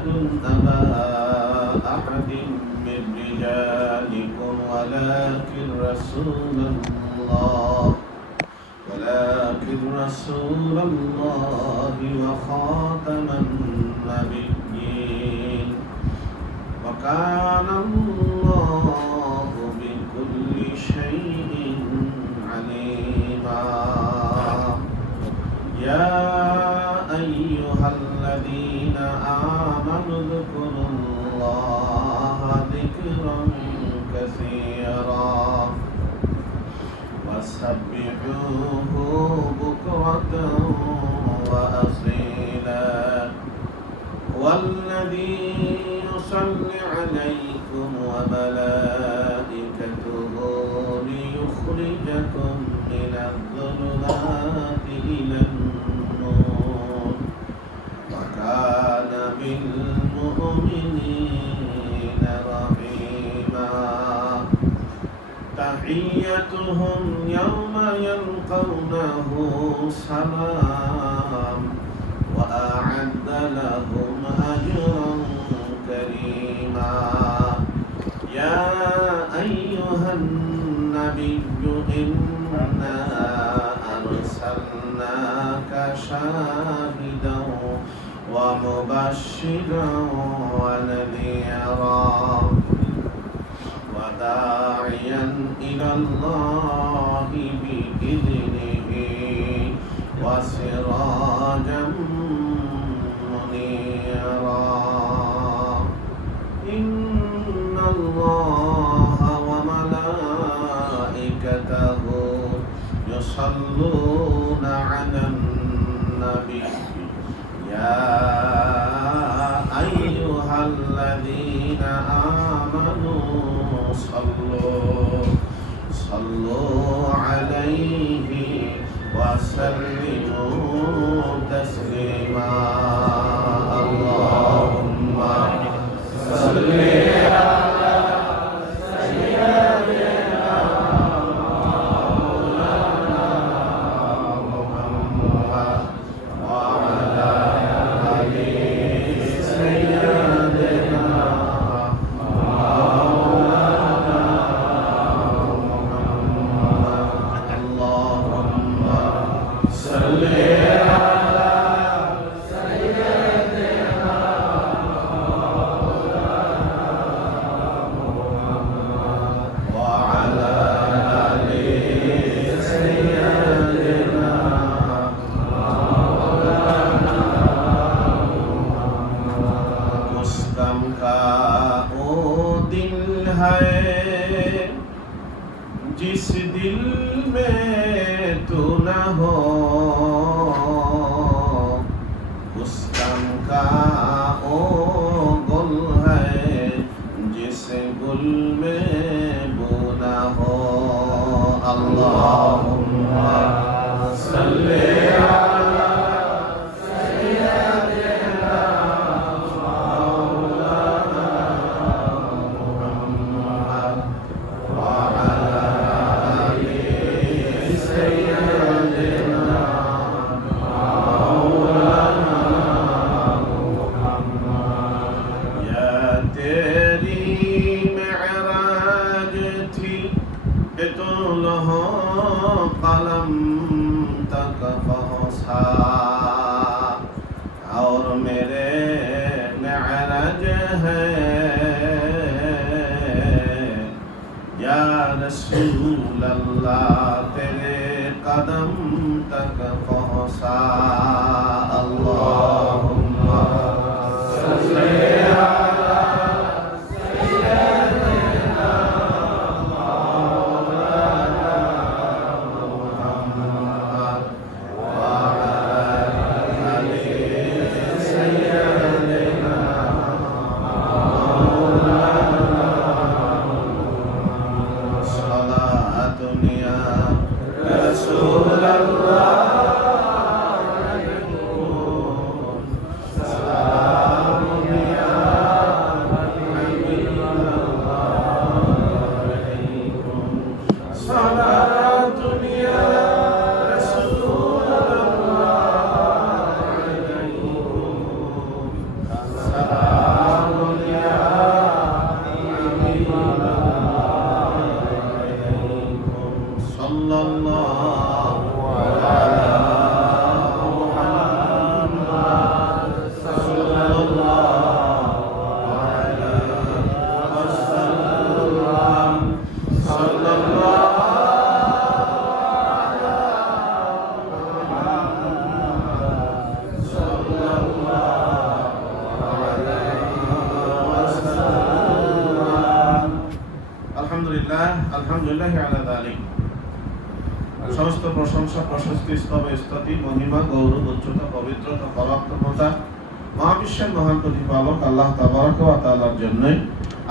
محمد أبا أحد من رجالكم ولكن رسول الله وخاتم النبيين وكان الله بكل شيء عليما يا أيها الذين آمنوا اذكروا الله ذكرا كثيرا وسبحوه بكرة وأصيلا والذي يصلي عليكم وملائكته ليخرجكم من الظلمات إلى النور وكان بالمؤمنين رحيما تحيتهم يوم يلقونه سلام وأعد لهم أجرا كريما يا أيها النبي إنا أرسلناك شاهدا ومبشرا ونذيرا وداعيا إلى الله بإذنه وسراجا منيرا إن الله وملائكته يصلون على النبي يا أيها الذين آمنوا صلوا عليه وسلموا تسليما اللهم صل على سيدنا مولانا محمد وعلى آل سيدنا مولانا محمد اللهم صل على سيدنا وعلى آل سيدنا मुस्कान का ओ दिल है जिस दिल में तू न हो मुस्कान का ओ गुल है जिस गुल में वो न हो अल्लाहुम्मा सल्ली अला सय्यदिना मौलाना मुहम्मद व अला आलि सय्यदिना मौलाना मुहम्मद या तेरी मेराज थी तो लहो कलम तक पहुँचा और मेरे मेराज है या रसूल अल्लाह तेरे कदम तक पहुँचा अल्लाहुम्मा सल्ली अला सय्यदिना मौलाना मुहम्मद व अला आलि सय्यदिना मौलाना सलातुन या रसूल अल्लाह सलाम সাল্লাল্লাহু আলা মুহাম্মাদ সাল্লাল্লাহু আলাইহি ওয়াসাল্লাম সাল্লাল্লাহু আলহামদুলিল্লাহ আলা যালিক। সমস্ত প্রশংসা, প্রশস্তি, স্তুতি, মহিমা, গৌরব, উচ্চতা, পবিত্রতা, পরাক্রমতা মহাবিশ্বের মহান প্রতিপালক আল্লাহ তাবারক ওয়া তাআলার জন্য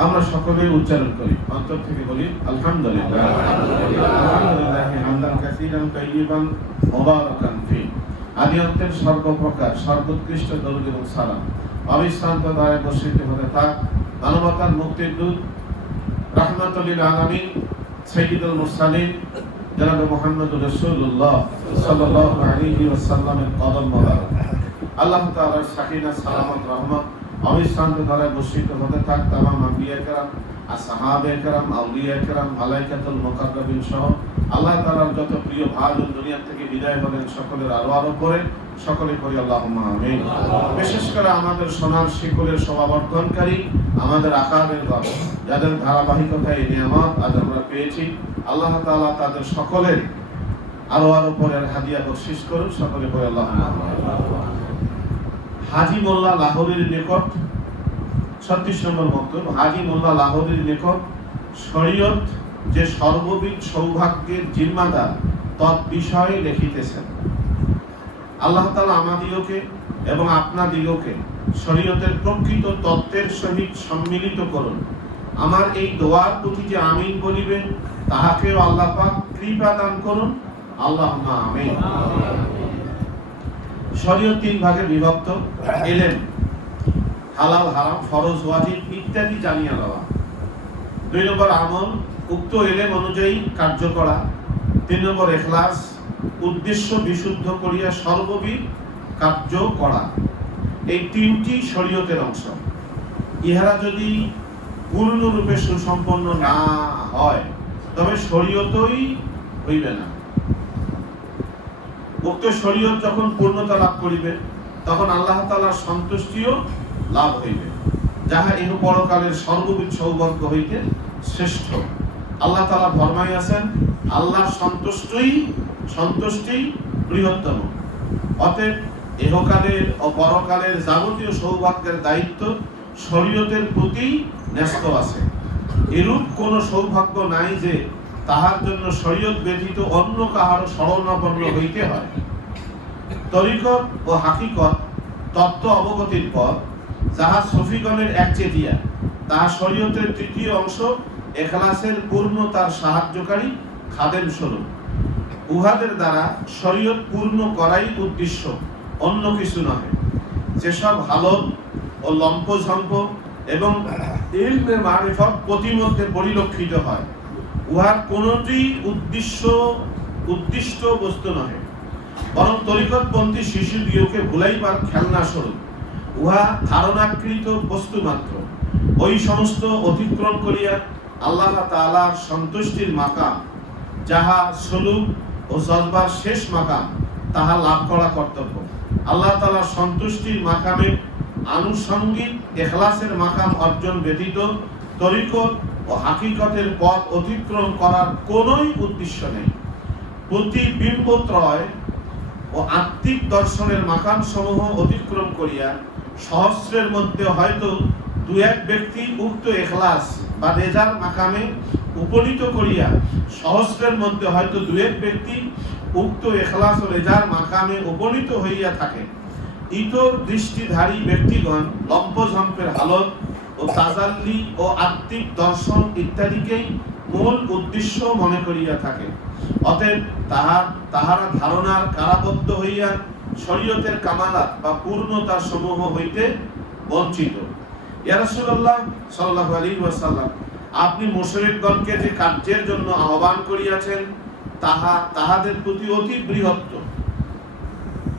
আমরা সকলে উচ্চারণ করি, অন্তর থেকে বলি আলহামদুলিল্লাহ। আলহামদুলিল্লাহ হামদান কাসীরান তাইয়িবান মুবারাকান ফি। আদি অন্তের সর্বপ্রকার সর্বোৎকৃষ্ট দরুদ এবং সালাম অবিশ্রান্ত দয়া বর্ষিত হতে থাক মানবতার মুক্তির দূত রাহমাতুল লিল আলামিন সাইয়্যিদুল মুরসালিন জনাব মুহাম্মদুর রাসূলুল্লাহ সাল্লাল্লাহু আলাইহি ওয়াসাল্লামের কদম মোবারক। আল্লাহ তাআলার সাকিনা সালামত রহমত অবিশ্রান্ত ধারায় বর্ষিত হতে থাক তামাম আম্বিয়া কেরাম, আসহাবে কেরাম, আউলিয়া কেরাম, মালাইকাতুল মুকাররাবিন সহ আল্লাহ তাআলার যত প্রিয় ভাইজন দুনিয়া থেকে বিদায় হলেন সকলের আরো করে সকলে করি আল্লাহুম্মা আমিন। বিশেষ করে আমাদের সোনার শিকলের শোভাবর্ধনকারী আমাদের আকাবের গণ যাদের ধারাবাহিকতায় এই নিয়ামত আজ আমরা পেয়েছি, আল্লাহ তাআলা তাদের সকলের আরো পরের হাদিয়া বকশিশ করুন, সকলে করি আল্লাহুম্মা আমিন। হাজী মোল্লা লাহোরের নিকট 36 নম্বর বক্তব্য। হাজী মোল্লা লাহোরের নিকট শরীয়ত যে সর্ববিধ সৌভাগ্যের জিম্মাদার তৎ বিষয়ে লিখিতেছেন। আল্লাহ তাআলা আমাদিগকে এবং আপনাদিগকে শরীয়তের প্রকৃত তত্ত্বের সহিত সম্মিলিত করুন। আমার এই দোয়ার প্রতি যে আমিন বলিবেন তাহাকেও আল্লাহ পাক কৃপা দান করুন, আল্লাহুম্মা আমিন। শরীয়ত 3 ভাগে বিভক্ত। ইলম, হালাল হারাম, ফরজ ওয়াজিব ইত্যাদি জানিয়ে দেওয়া। 2 নম্বর আমল, উক্ত ইলম অনুযায়ী কার্য করা। 3 নম্বর ইখলাস, উদ্দেশ্য বিশুদ্ধ করিয়া সর্ববিধ কার্য করা। এই 3টি শরীয়তের অংশ। ইহারা যদি পূর্ণরূপে সুসম্পন্ন না হয় তবে শরীয়তই হইবে না। উক্ত শরীয়ত যখন পূর্ণতা লাভ করিবে তখন আল্লাহ তাআলার সন্তুষ্টিও লাভ হইবে, যাহা ইহ পরকালের সর্ববিধ সৌভাগ্য হইতে শ্রেষ্ঠ। আল্লাহ তাআলা ফরমাইয়াছেন, আল্লাহর সন্তুষ্টি বৃহত্তম। অতএব ইহকালের ও পরকালের যাবতীয় সৌভাগ্যের দায়িত্ব শরীয়তের প্রতি ন্যস্ত আছে। এরূপ কোন সৌভাগ্য নাই যে তাহার জন্য শরীয়ত ব্যতীত অন্য কাহারও শরণাপন্ন হইতে হয়। তরিকত ও হাকিকত তত্ত্ব অবগতির পর যাহা সফিগণের একচেটিয়া, তাহা শরীয়তের 3য় অংশ ইখলাসের পূর্ণতার সাহায্যকারী খাদেম স্বরূপ। উহাদের দ্বারা শরীয়ত পূর্ণ করাই উদ্দেশ্য, অন্য কিছু নহে। যেসব হালত ও লম্পঝম্প এবং ইলমে মারিফত প্রতিমধ্যে পরিলক্ষিত হয়, উহার কোনটি উদ্দিষ্ট বস্তু নহে, বরং তরিকতপন্থী শিশুদিওকে ভুলাইবার খেলনা স্বরূপ। উহা ধারণাকৃত বস্তু মাত্র। ওই সমস্ত অতিক্রম করিয়া আল্লাহ তাআলার সন্তুষ্টির মাকাম, যাহা সুলুক ও জজবার শেষ মাকাম, তাহা লাভ করা কর্তব্য। আল্লাহ তাআলার সন্তুষ্টির মাকামে আনুষঙ্গিক ইখলাসের মাকাম অর্জন ব্যতীত তরিকত ও হাকিকতের পথ অতিক্রম করার কোনোই উদ্দেশ্য নেই। প্রতিবিম্বত্রয় ও আত্মিক দর্শনের মাকাম সমূহ অতিক্রম করিয়া সহস্রের মধ্যে হয়তো 2-1 ব্যক্তি উক্ত ইখলাস বা রেজার মাকামে উপনীত করিয়া, সহস্রের মধ্যে হয়তো 2-1 ব্যক্তি উক্ত ইখলাস ও রেজার মাকামে উপনীত হইয়া থাকে। ইতর দৃষ্টিধারী ব্যক্তিগণ লম্পঝম্পের হালত ও তাজাল্লি ও আত্মিক দর্শন ইত্যাদিকেই মূল উদ্দেশ্য মনে করিয়া থাকে। অতএব তাহারা ধারণার কারাবদ্ধ হইয়া শরীয়তের কামালাত বা পূর্ণতা সমূহ হইতে বঞ্চিত। ইয়া রাসূলুল্লাহ সাল্লাল্লাহু আলাইহি ওয়াসাল্লাম, আপনি মুশরিকগণকে যে কার্যের জন্য আহ্বান করিয়াছেন তাহা তাহাদের প্রতি অতি বৃহত্ত।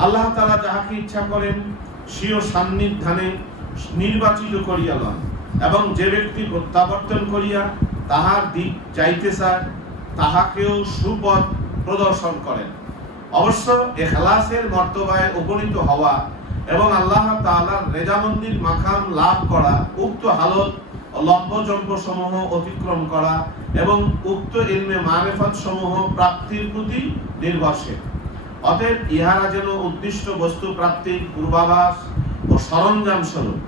আল্লাহ তাআলা যাহাকে ইচ্ছা করেন স্বীয় সান্নিধ্যানে নির্বাচিত করিয়া লন, এবং যে ব্যক্তি প্রত্যাবর্তন করিয়া তাহার দিক চাইতে চায় তাহাকেও সুপথ প্রদর্শন করেন। অবশ্য ইখলাসের মর্তবায় উপনীত হওয়া এবং আল্লাহ তাআলার রেজামন্দির মাকাম লাভ করা, উক্ত হালত লম্বজম্ব সমূহ অতিক্রম করা এবং উক্ত ইলমে মারিফাত সমূহ প্রাপ্তির প্রতি নির্ভরশীল। অতএব ইহারা যেন উদ্দিষ্ট বস্তু প্রাপ্তির পূর্বাভাস ও সরঞ্জাম স্বরূপ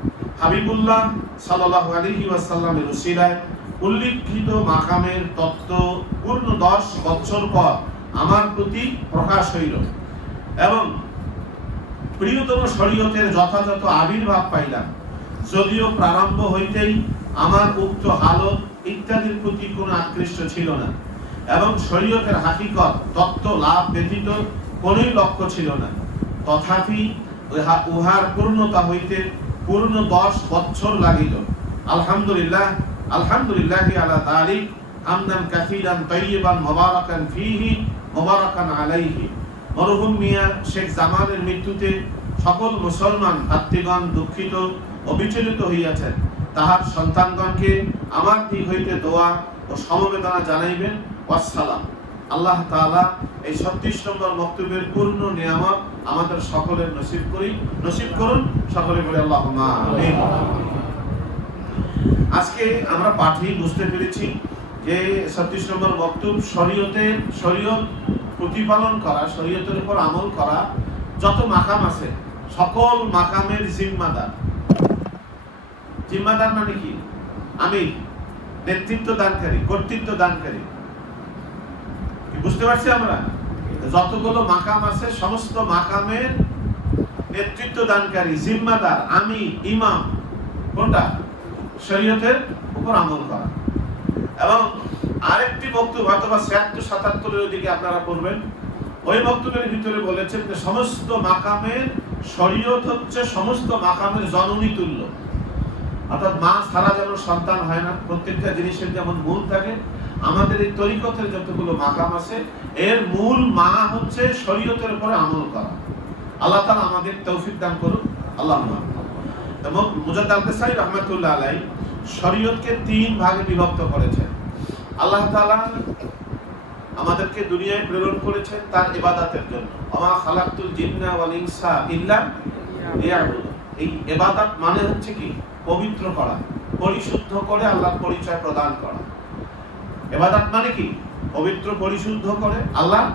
হাবিবুল্লাহ সাল্লাল্লাহু আলাইহি ওয়াসাল্লামের উসিলায় উল্লিখিত মাকামের তত্ত্ব পূর্ণ 10 বছর পর আমার প্রতি প্রকাশ হইল এবং প্রিয়তম শরীয়তের যথাযথ আবির্ভাব পাইলাম। যদিও প্রারম্ভ হইতেই আমার উক্ত হালত ইত্যাদির প্রতি কোনো আকৃষ্ট ছিল না এবং শরীয়তের হাকিকত তত্ত্ব লাভ ব্যতীত কোনই লক্ষ্য ছিল না, তথাপি উহার পূর্ণতা হইতে পূর্ণ 10 বছর লাগিল। আলহামদুলিল্লাহ, আলহামদুলিল্লাহ আলা তারিক হামদান কাসীরান তাইয়িবান মুবারাকান ফীহি মুবারাকান আলাইহি। মরহুম মিয়া শেখ জামালের মৃত্যুতে সকল মুসলমান ভাতৃগণ দুঃখিত ও বিচলিত হইয়াছেন। তাহার সন্তানগণকে আমার দিক হইতে দোয়া ও সমবেদনা জানাইবেন। ওয়াসসালাম। আল্লাহ তাআলা এই 36 নম্বর বক্তব্যের পূর্ণ নিয়ামত আমাদের সকলের নসিব করুন। সকলে বলে আল্লাহুম্মা আমিন। আজকে আমরা পাঠে বুঝতে পেরেছি যে 36 নম্বর বক্তব্য শরীয়ত প্রতিপালন করা, শরীয়তের উপর আমল করা যত মাকাম আছে সকল মাকামের জিম্মাদার মানে কি? আমি নেতৃত্ব দানকারী, কর্তৃত্ব দানকারী। বুঝতে পারছি আমরা? যতগুলো মাকাম আছে সমস্ত মাকামের নেতৃত্ব দানকারী, জিম্মাদার, আমি ইমাম। কোনটা? শরীয়তের উপর আমল করা। এবং আরেকটি বক্তব্য হয়তো বা 76-77 দিকে আপনারা পড়বেন, ওই বক্তব্যের ভিতরে বলেছেন যে সমস্ত মাকামের শরীয়ত হচ্ছে সমস্ত মাকামের জননী তুল্য। অর্থাৎ মা ছাড়া যেন সন্তান হয় না, প্রত্যেকটা জিনিসের যেমন মূল থাকে, আমাদের এই তরিকতের যতগুলো মাকাম আছে এর মূল মা হচ্ছে শরীয়তের উপরে আমল করা। আল্লাহ তাআলা আমাদের তৌফিক দান করুন, আল্লাহুম্মা। এবং মুজাদ্দিদ আল-কাসাই রাহমাতুল্লাহ আলাইহি শরীয়তকে 3 ভাগে বিভক্ত করেছেন। আল্লাহ তাআলা আমাদেরকে দুনিয়ায় প্রেরণ করেছেন তার ইবাদতের জন্য। ওয়া খালাকতুল জিন্না ওয়াল ইনসা ইল্লা লিয়াবুদুন। এই ইবাদত মানে হচ্ছে কি? পবিত্র করা, পরিশুদ্ধ করে আল্লাহর পরিচয় প্রদান করা। ইবাদত মানে কি? পবিত্র পরিশুদ্ধ করে আল্লাহর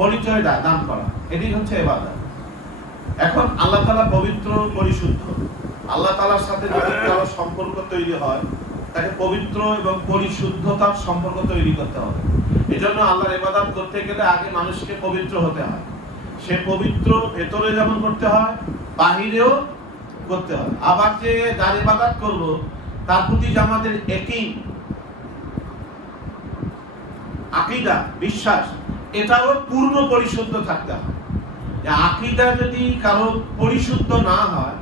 পরিচয় দান করা, এটাই হচ্ছে ইবাদত। এখন আল্লাহ তাআলা পবিত্র পরিশুদ্ধ, আল্লাহ তাআলার সাথে যদি কারো সম্পর্ক তৈরি হয় তাকে পবিত্র এবং পরিশুদ্ধতার সম্পর্ক তৈরি করতে হবে। এজন্য আল্লাহর ইবাদত করতে গেলে আগে মানুষকে পবিত্র হতে হয়। সে পবিত্র ভেতরে যেমন করতে হয় বাহিরেও করতে হয়। আবার যে যার ইবাদত করব তার প্রতি যে আমাদের একই আকীদা, বিশ্বাস, এটাও পূর্ণ পরিশুদ্ধ থাকতে হবে। আকীদা যদি কারো পরিশুদ্ধ না হয়,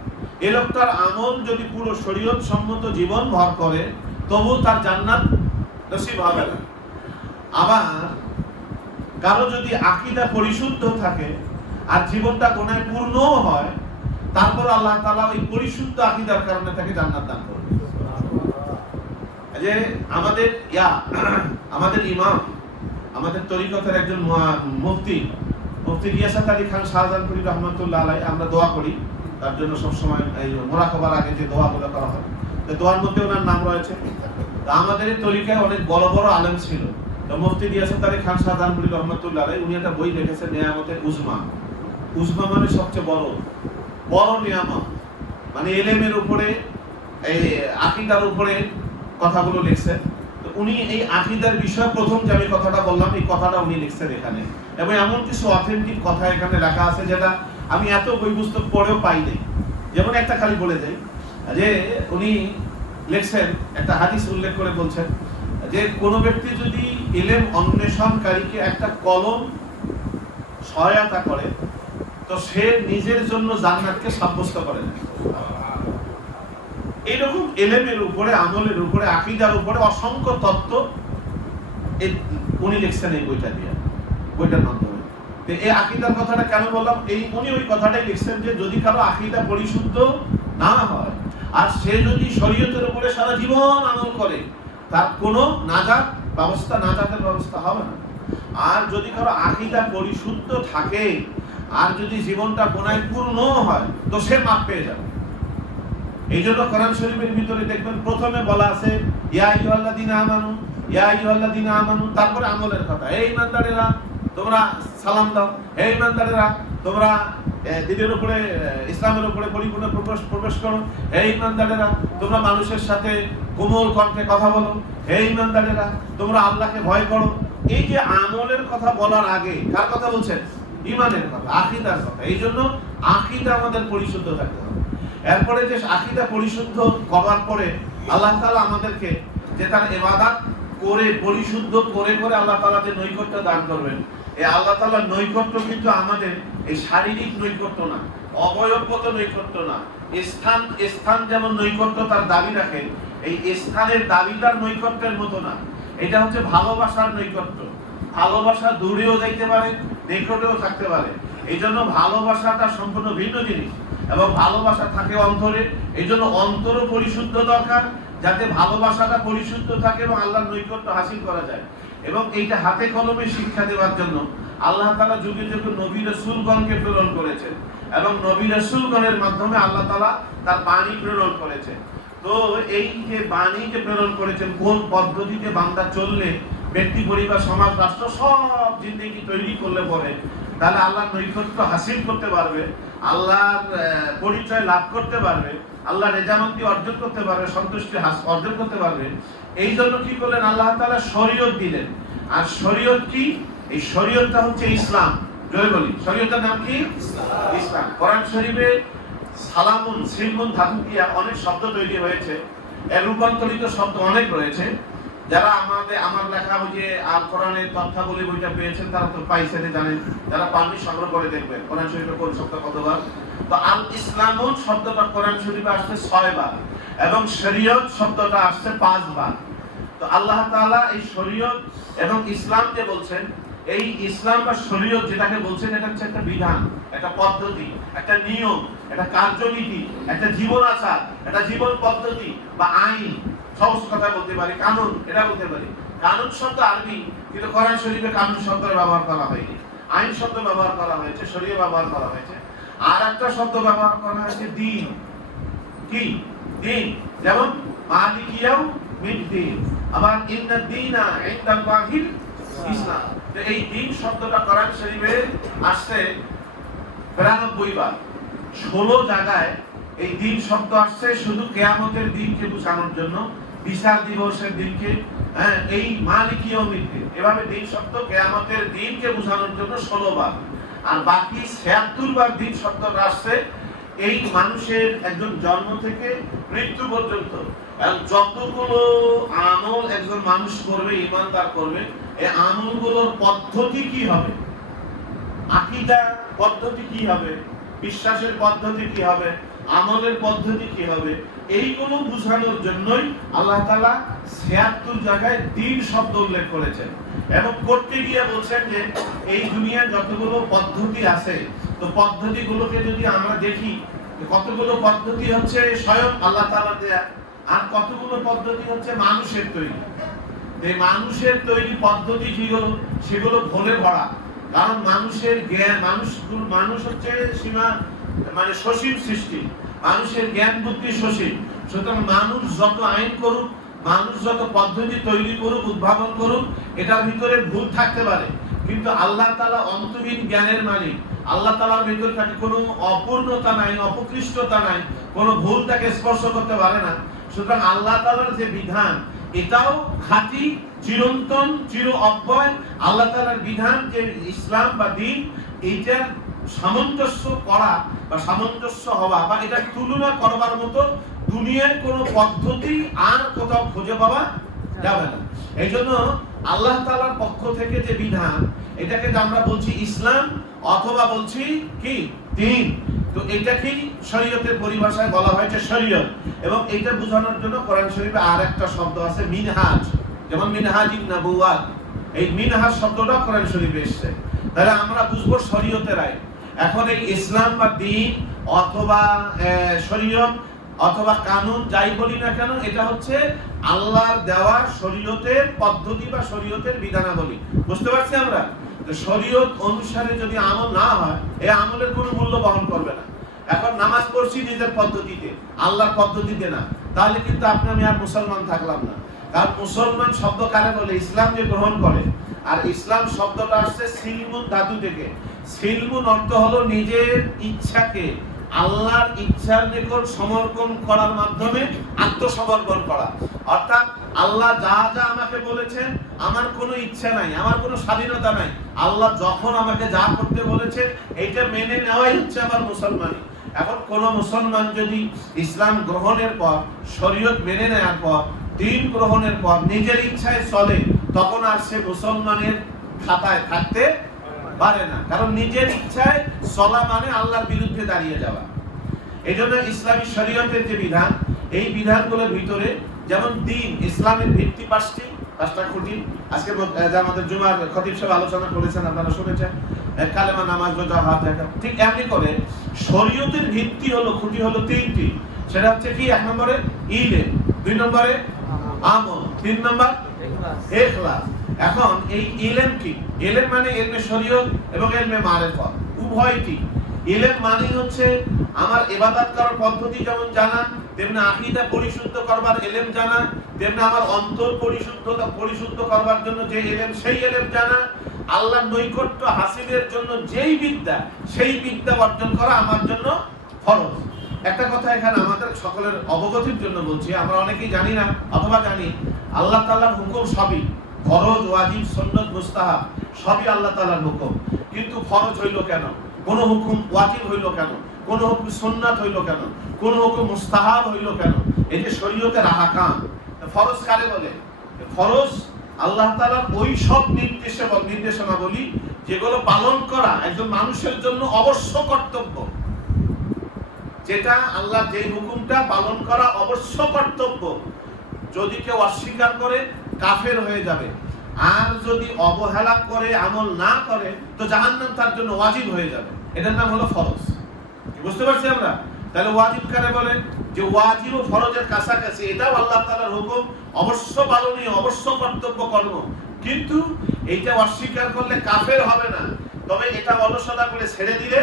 এ লোকটার আমল যদি পুরো শরীয়ত সম্মত জীবন ভর করে তবু তার জান্নাত নসিব হবে না। আবার কারো যদি আকীদা পরিশুদ্ধ থাকে আর জীবনটা গুনাহে পূর্ণ হয়, তারপর আল্লাহ তাআলা ওই পরিশুদ্ধ আকীদার কারণে তাকে জান্নাত দান করবে। যে আমাদের ইমাম, আমাদের তরিকতের একজন মুফতি গিয়াসাত আলী খান শাহজাহানপুরী রহমাতুল্লাহ আলাইহি, আমরা দোয়া করি তার জন্য সবসময়। এই মোরাকাবার আগে যে দোয়াগুলো করা হয়, তো দোয়ার মধ্যে ওনার নাম রয়েছে। তো আমাদের এই তরিকায় অনেক বড় বড় আলেম ছিল। তো মুফতি গিয়াসাত আলী খান শাহজাহানপুরী রহমাতুল্লাহ আলাইহি উনি একটা বই লিখেছেন, নিয়ামতের উজমা। উজমা মানে সবচেয়ে বড় নিয়ামত, মানে ইলমের উপরে, এই আকীদার উপরে কথাগুলো লিখছেন। তো উনি এই আকীদার বিষয়ে প্রথম যে আমি কথাটা বললাম, এই কথাটা উনি লিখছেন এখানে। এবং এমন কিছু অথেন্টিক কথা এখানে লেখা আছে যেটা আমি এত বই পুস্তক পড়েও পাই নাই। যেমন একটা খালি বলে যাই যে উনি লিখছেন, একটা হাদিস উল্লেখ করে বলছেন যে কোনো ব্যক্তি যদি ইলম অন্বেষণকারীকে একটা কলম সহায়তা করে তো সে নিজের জন্য জান্নাতকে সাব্যস্ত করে না। এইরকম ইলমের উপরে, আমলের উপরে, আকীদার উপরে অসংখ্য তত্ত্ব উনি লিখছেন এই বইটার মাধ্যমে। এই আকীদার কথাটা কেন বললাম, উনি ওই কথাটাই লিখছেন যে যদি কারো আকীদা পরিশুদ্ধ না হয় আর সে যদি শরীয়তের উপরে সারা জীবন আমল করে, তার কোনো নাজাতের ব্যবস্থা হবে না। আর যদি কারো আকীদা পরিশুদ্ধ থাকে আর যদি জীবনটা গুনাহে পূর্ণ হয় তো সে মাপ পেয়ে যাবে। এই জন্য কোরআন শরীফের ভিতরে দেখবেন প্রথমে বলা আছে ইয়া আইয়ুহাল্লাযীনা আমানু, ইয়া আইয়ুহাল্লাযীনা আমানু, তারপরে আমলের কথা। এই ইমানদারেরা তোমরা সালাম দাও, এই ইমানদারেরা তোমরা দ্বীনের উপরে ইসলামের উপরে পরিপূর্ণ প্রবেশ করো, এই ইমানদারেরা তোমরা মানুষের সাথে কোমল কণ্ঠে কথা বলো, এই ইমানদারেরা তোমরা আল্লাহকে ভয় করো। এই যে আমলের কথা বলার আগে কার কথা বলছেন? ঈমানের কথা, আকীদার কথা। এই জন্য আকীদা আমাদের পরিশুদ্ধ থাকতে হবে। এরপরে যে আকীদা পরিশুদ্ধ করার পরে আল্লাহ তাআলা আমাদেরকে যে তার ইবাদত করে পরিশুদ্ধ করে করে আল্লাহ তাআলা যে নৈকট্য দান করবেন, এই আল্লাহ তাআলার নৈকট্য কিন্তু আমাদের এই শারীরিক নৈকট্য না, অবয়বগত নৈকট্য না। স্থান যেমন নৈকট্য তার দাবি রাখে, এই স্থানের দাবিদার নৈকট্যের মতো না। এটা হচ্ছে ভালোবাসার নৈকট্য। ভালোবাসা দূরেও যাইতে পারে, নিকটেও থাকতে পারে। এই জন্য ভালোবাসাটা সম্পূর্ণ ভিন্ন জিনিস এবং ভালোবাসা থাকে অন্তরে। এই জন্য অন্তরও পরিশুদ্ধ দরকার, যাতে ভালোবাসাটা পরিশুদ্ধ থাকে এবং আল্লাহর নৈকট্য হাসিল করা যায়। এবং এইটা হাতে কলমে শিক্ষা দেওয়ার জন্য আল্লাহ তাআলা যুগে যুগে নবী রাসূলগণকে প্রেরণ করেছেন এবং নবী রাসূলগণের মাধ্যমে আল্লাহ তাআলা তার বাণী প্রেরণ করেছেন। তো এই যে বাণী যে প্রেরণ করেছেন, কোন পদ্ধতিতে বান্দা চললে ব্যক্তি, পরিবার, সমাজ, রাষ্ট্র সব জিন্দেগি তৈরি করলে পরে তাহলে আল্লাহর নৈকট্য হাসিল করতে পারবে, আল্লাহর পরিচয় লাভ করতে পারবে, আল্লাহ রেজামন্দি অর্জন করতে পারবে, সন্তুষ্টি অর্জন করতে পারবে। এই জন্য কি করলেন? আল্লাহ তাআলা শরীয়ত দিলেন। আর শরীয়ত কি? এই শরীয়তটা হচ্ছে ইসলাম। জয় বলি, শরীয়তের নাম কি? ইসলাম। কোরআন শরীফে সালামুন, সিলমুন ধাতু দিয়ে অনেক শব্দ তৈরি হয়েছে, এর রূপান্তরিত শব্দ অনেক রয়েছে। যারা আমার লেখা ওই যে আল কোরআনের তথ্যাবলী বইটা পেয়েছেন তারা তো পাইছেন, জানেন। যারা পাননি সংগ্রহ করে দেখবেন কোরআন শরীফে কোন শব্দ কতবার। তো আল ইসলামুন শব্দটা কোরআন শরীফে আসছে 6 বার এবং শরীয়ত শব্দটা আসছে 5 বার। তো আল্লাহ তাআলা এই শরীয়ত এবং ইসলাম যে বলছেন, এই ইসলাম বা শরীয়ত যেটাকে বলছেন, এটা হচ্ছে একটা বিধান, একটা পদ্ধতি, একটা নিয়ম, একটা কার্যনীতি, একটা জীবন আচার, একটা জীবন পদ্ধতি বা আইন। সহজ কথা বলতে পারি কানুন, এটা বলতে পারি। কানুন শব্দ আরবি, কিন্তু কোরআন শরীফে কানুন শব্দের ব্যবহার করা হয়নি। আইন শব্দ ব্যবহার করা হয়েছে, শরীয়ত ব্যবহার করা হয়েছে। আর একটা শব্দ ব্যবহার করা হয়েছে দিন। কি? দিন। যেমন মালিকিয়াও মিদ্দিন, আবার ইন্নাদ দীনা ইনদাল্লাহিল ইসলাম। তো এই দিন শব্দটা কোরআন শরীফে আসছে 92 বার। 16 জায়গায় এই দিন শব্দ আসছে শুধু কিয়ামতের দিনকে বোঝানোর জন্য, বিচার দিবসের দিনকে, এই মালিক ইয়াউমিদ্দিন, এভাবে দিন শব্দ কিয়ামতের দিনকে বোঝানোর জন্য 16 বার। আর বাকি 76 বার দিন শব্দটা আসছে এই মানুষের একজন জন্ম থেকে মৃত্যু পর্যন্ত যতগুলো আমল একজন মানুষ করবে, ঈমানদার করবে, এই আমলগুলোর পদ্ধতি কি হবে, আকীদা পদ্ধতি কি হবে, বিশ্বাসের পদ্ধতি কি হবে, আমলের পদ্ধতি কি হবে, এইগুলো বোঝানোর জন্যই আল্লাহ তাআলা 76 জায়গায় দিন শব্দ উল্লেখ করেছেন। এবং করতে গিয়ে বলছেন যে এই দুনিয়ার যতগুলো পদ্ধতি আছে, তো পদ্ধতিগুলোকে যদি আমরা দেখি, কতগুলো পদ্ধতি হচ্ছে স্বয়ং আল্লাহ তাআলা দেয়া, আর কতগুলো পদ্ধতি হচ্ছে মানুষের তৈরি। এই মানুষের তৈরি পদ্ধতি যেগুলো, সেগুলো ভুলে ভরা। কারণ মানুষের জ্ঞান, মানুষ হচ্ছে সসীম সৃষ্টি, মানুষের জ্ঞান বুদ্ধি সসীম। সুতরাং মানুষ যত আইন করুক, মানুষ যত পদ্ধতি তৈরি করুক, উদ্ভাবন করুক, এটার ভিতরে ভুল থাকতে পারে, কিন্তু আল্লাহ তাআলা অন্তহীন জ্ঞানের মালিক। আল্লাহ তাআলার ভিতরে থাকে কোনো অপূর্ণতা নাই, অপকৃষ্টতা নাই, কোনো ভুল তাকে স্পর্শ করতে পারে না। সুতরাং আল্লাহ তাআলার যে বিধান, এটাও খাঁটি, চিরন্তন, চির অব্যয়। আল্লাহ তাআলার বিধান যে ইসলাম বা দ্বীন, এইটার সামঞ্জস্য করা বা সামঞ্জস্য হওয়া বা এটা তুলনা করবার মতো দুনিয়ার কোনো পদ্ধতি আর কোথাও খুঁজে পাওয়া যাবে না। এই জন্য আল্লাহ তাআলার পক্ষ থেকে যে বিধান, এটাকে আমরা বলছি ইসলাম অথবা বলছি কি দ্বীন। তো এটাকেই শরীয়তের পরিভাষায় বলা হয়েছে শরীয়ত। এবং এটা বোঝানোর জন্য কোরআন শরীফে আর একটা শব্দ আছে মিনহাজ, যেমন মিনহাজিন নবুওয়াত। এই মিনহাজ শব্দটা কোরআন শরীফে এসেছে। তাহলে আমরা বুঝবো শরীয়তের আইন। এখন এই ইসলাম বা দ্বীন অথবা শরীয়ত অথবা কানুন, যাই বলি না কেন, এটা হচ্ছে আল্লাহর দেওয়া শরীয়তের পদ্ধতি বা শরীয়তের বিধানাবলী। বুঝতে পারছি আমরা? শরীয়ত অনুসারে যদি আমল না হয়, এই আমলের কোনো মূল্য বহন করবে না। এখন নামাজ পড়ছি নিজের পদ্ধতিতে, আল্লাহর পদ্ধতিতে না, তাহলে কিন্তু আপনি আমি আর মুসলমান থাকলাম না। কারণ মুসলমান শব্দ কারে বলে? ইসলাম যে গ্রহণ করে। আর ইসলাম শব্দটা আসছে সিলমুন ধাতু থেকে। সিলমুন অর্থ হলো নিজের ইচ্ছাকে আল্লাহর ইচ্ছার নিকট সমর্পণ করার মাধ্যমে আত্মসমর্পণ করা। অর্থাৎ আল্লাহ যা যা আমাকে বলেছেন, আমার কোনো ইচ্ছা নাই, আমার কোনো স্বাধীনতা নাই, আল্লাহ যখন আমাকে যা করতে বলেছেন এইটা মেনে নেওয়াই হচ্ছে আমার মুসলমানি। এখন কোন মুসলমান যদি ইসলাম গ্রহণের পর, শরীয়ত মেনে নেওয়ার পর, দিন গ্রহণের পর নিজের ইচ্ছায় চলে, তখন আর সে মুসলমানের খাতায় থাকতে পারে না। কারণ নিজের ইচ্ছায় চলা মানে আল্লাহর বিরুদ্ধে দাঁড়িয়ে যাওয়া। এই জন্য ইসলামী শরীয়তের যে বিধান, এই বিধানগুলোর ভিতরে যেমন দিন, ইসলামের ভিত্তি পাঁচটা খুঁটি। আজকে আমাদের জুমার খতিব সাহেব আলোচনা করেছেন, আপনারা শুনেছেন, কালেমা, নামাজ, রোজা, হাত দেখা। ঠিক এমনি করে শরীয়তের ভিত্তি হলো, খুঁটি হলো তিনটি। সেটা হচ্ছে কি? 1 নম্বরে ইলম, 2 নম্বরে আমল, 3 নম্বর ইখলাস। এখন এই ইলম কি? ইলম মানে ইলমে শরীয়ত এবং ইলমে মারিফত, উভয়টি। ইলম মানে হচ্ছে আমার ইবাদত করার পদ্ধতি যেমন জানা, তেমনি আকীদা পরিশুদ্ধ করবার ইলম জানা, তেমনি আমার অন্তর পরিশুদ্ধ করবার জন্য যে ইলম, সেই ইলম জানা, আল্লাহর নৈকট্য হাসিলের জন্য যেই বিদ্যা, সেই বিদ্যা অর্জন করা আমার জন্য ফরজ। একটা কথা এখানে আমাদের সকলের অবগতির জন্য বলছি, আমরা অনেকেই জানি না অথবা জানি, আল্লাহ তাআলার হুকুম সবই ফরজ, ওয়াজিব, সুন্নাত, মুস্তাহাব সবই আল্লাহ তাআলার হুকুম। কিন্তু ফরজ হইল কেন? কোন হুকুম ওয়াজিব হইল কেন? কোন হুকুম সুন্নাত হইল কেন? কোন হুকুম মুস্তাহাব হইল কেন? এই যে শরীয়তের আহকাম, ফরজ কারে বলে? ফরজ আল্লাহ তাআলার ওই সব নির্দেশনাবলী যেগুলো পালন করা একজন মানুষের জন্য অবশ্য কর্তব্য। যেটা আল্লাহ যেই হুকুমটা পালন করা অবশ্য কর্তব্য, যদি কেউ অস্বীকার করে কাফের হয়ে যাবে। আর যদি অবহেলা করে, আমল না করে, তো জাহান্নাম তার জন্য ওয়াজিব হয়ে যাবে। এটার নাম হলো ফরজ। বুঝতে পারছি আমরা? তাহলে ওয়াজিব কারে বলে? যে ওয়াজিব ও ফরজের কাছাকাছি, এটাও আল্লাহ তাআলার হুকুম, অবশ্য পালনীয়, অবশ্য কর্তব্য কর্ম। কিন্তু এইটা অস্বীকার করলে কাফের হবে না, তবে এটা অলসতা করে ছেড়ে দিলে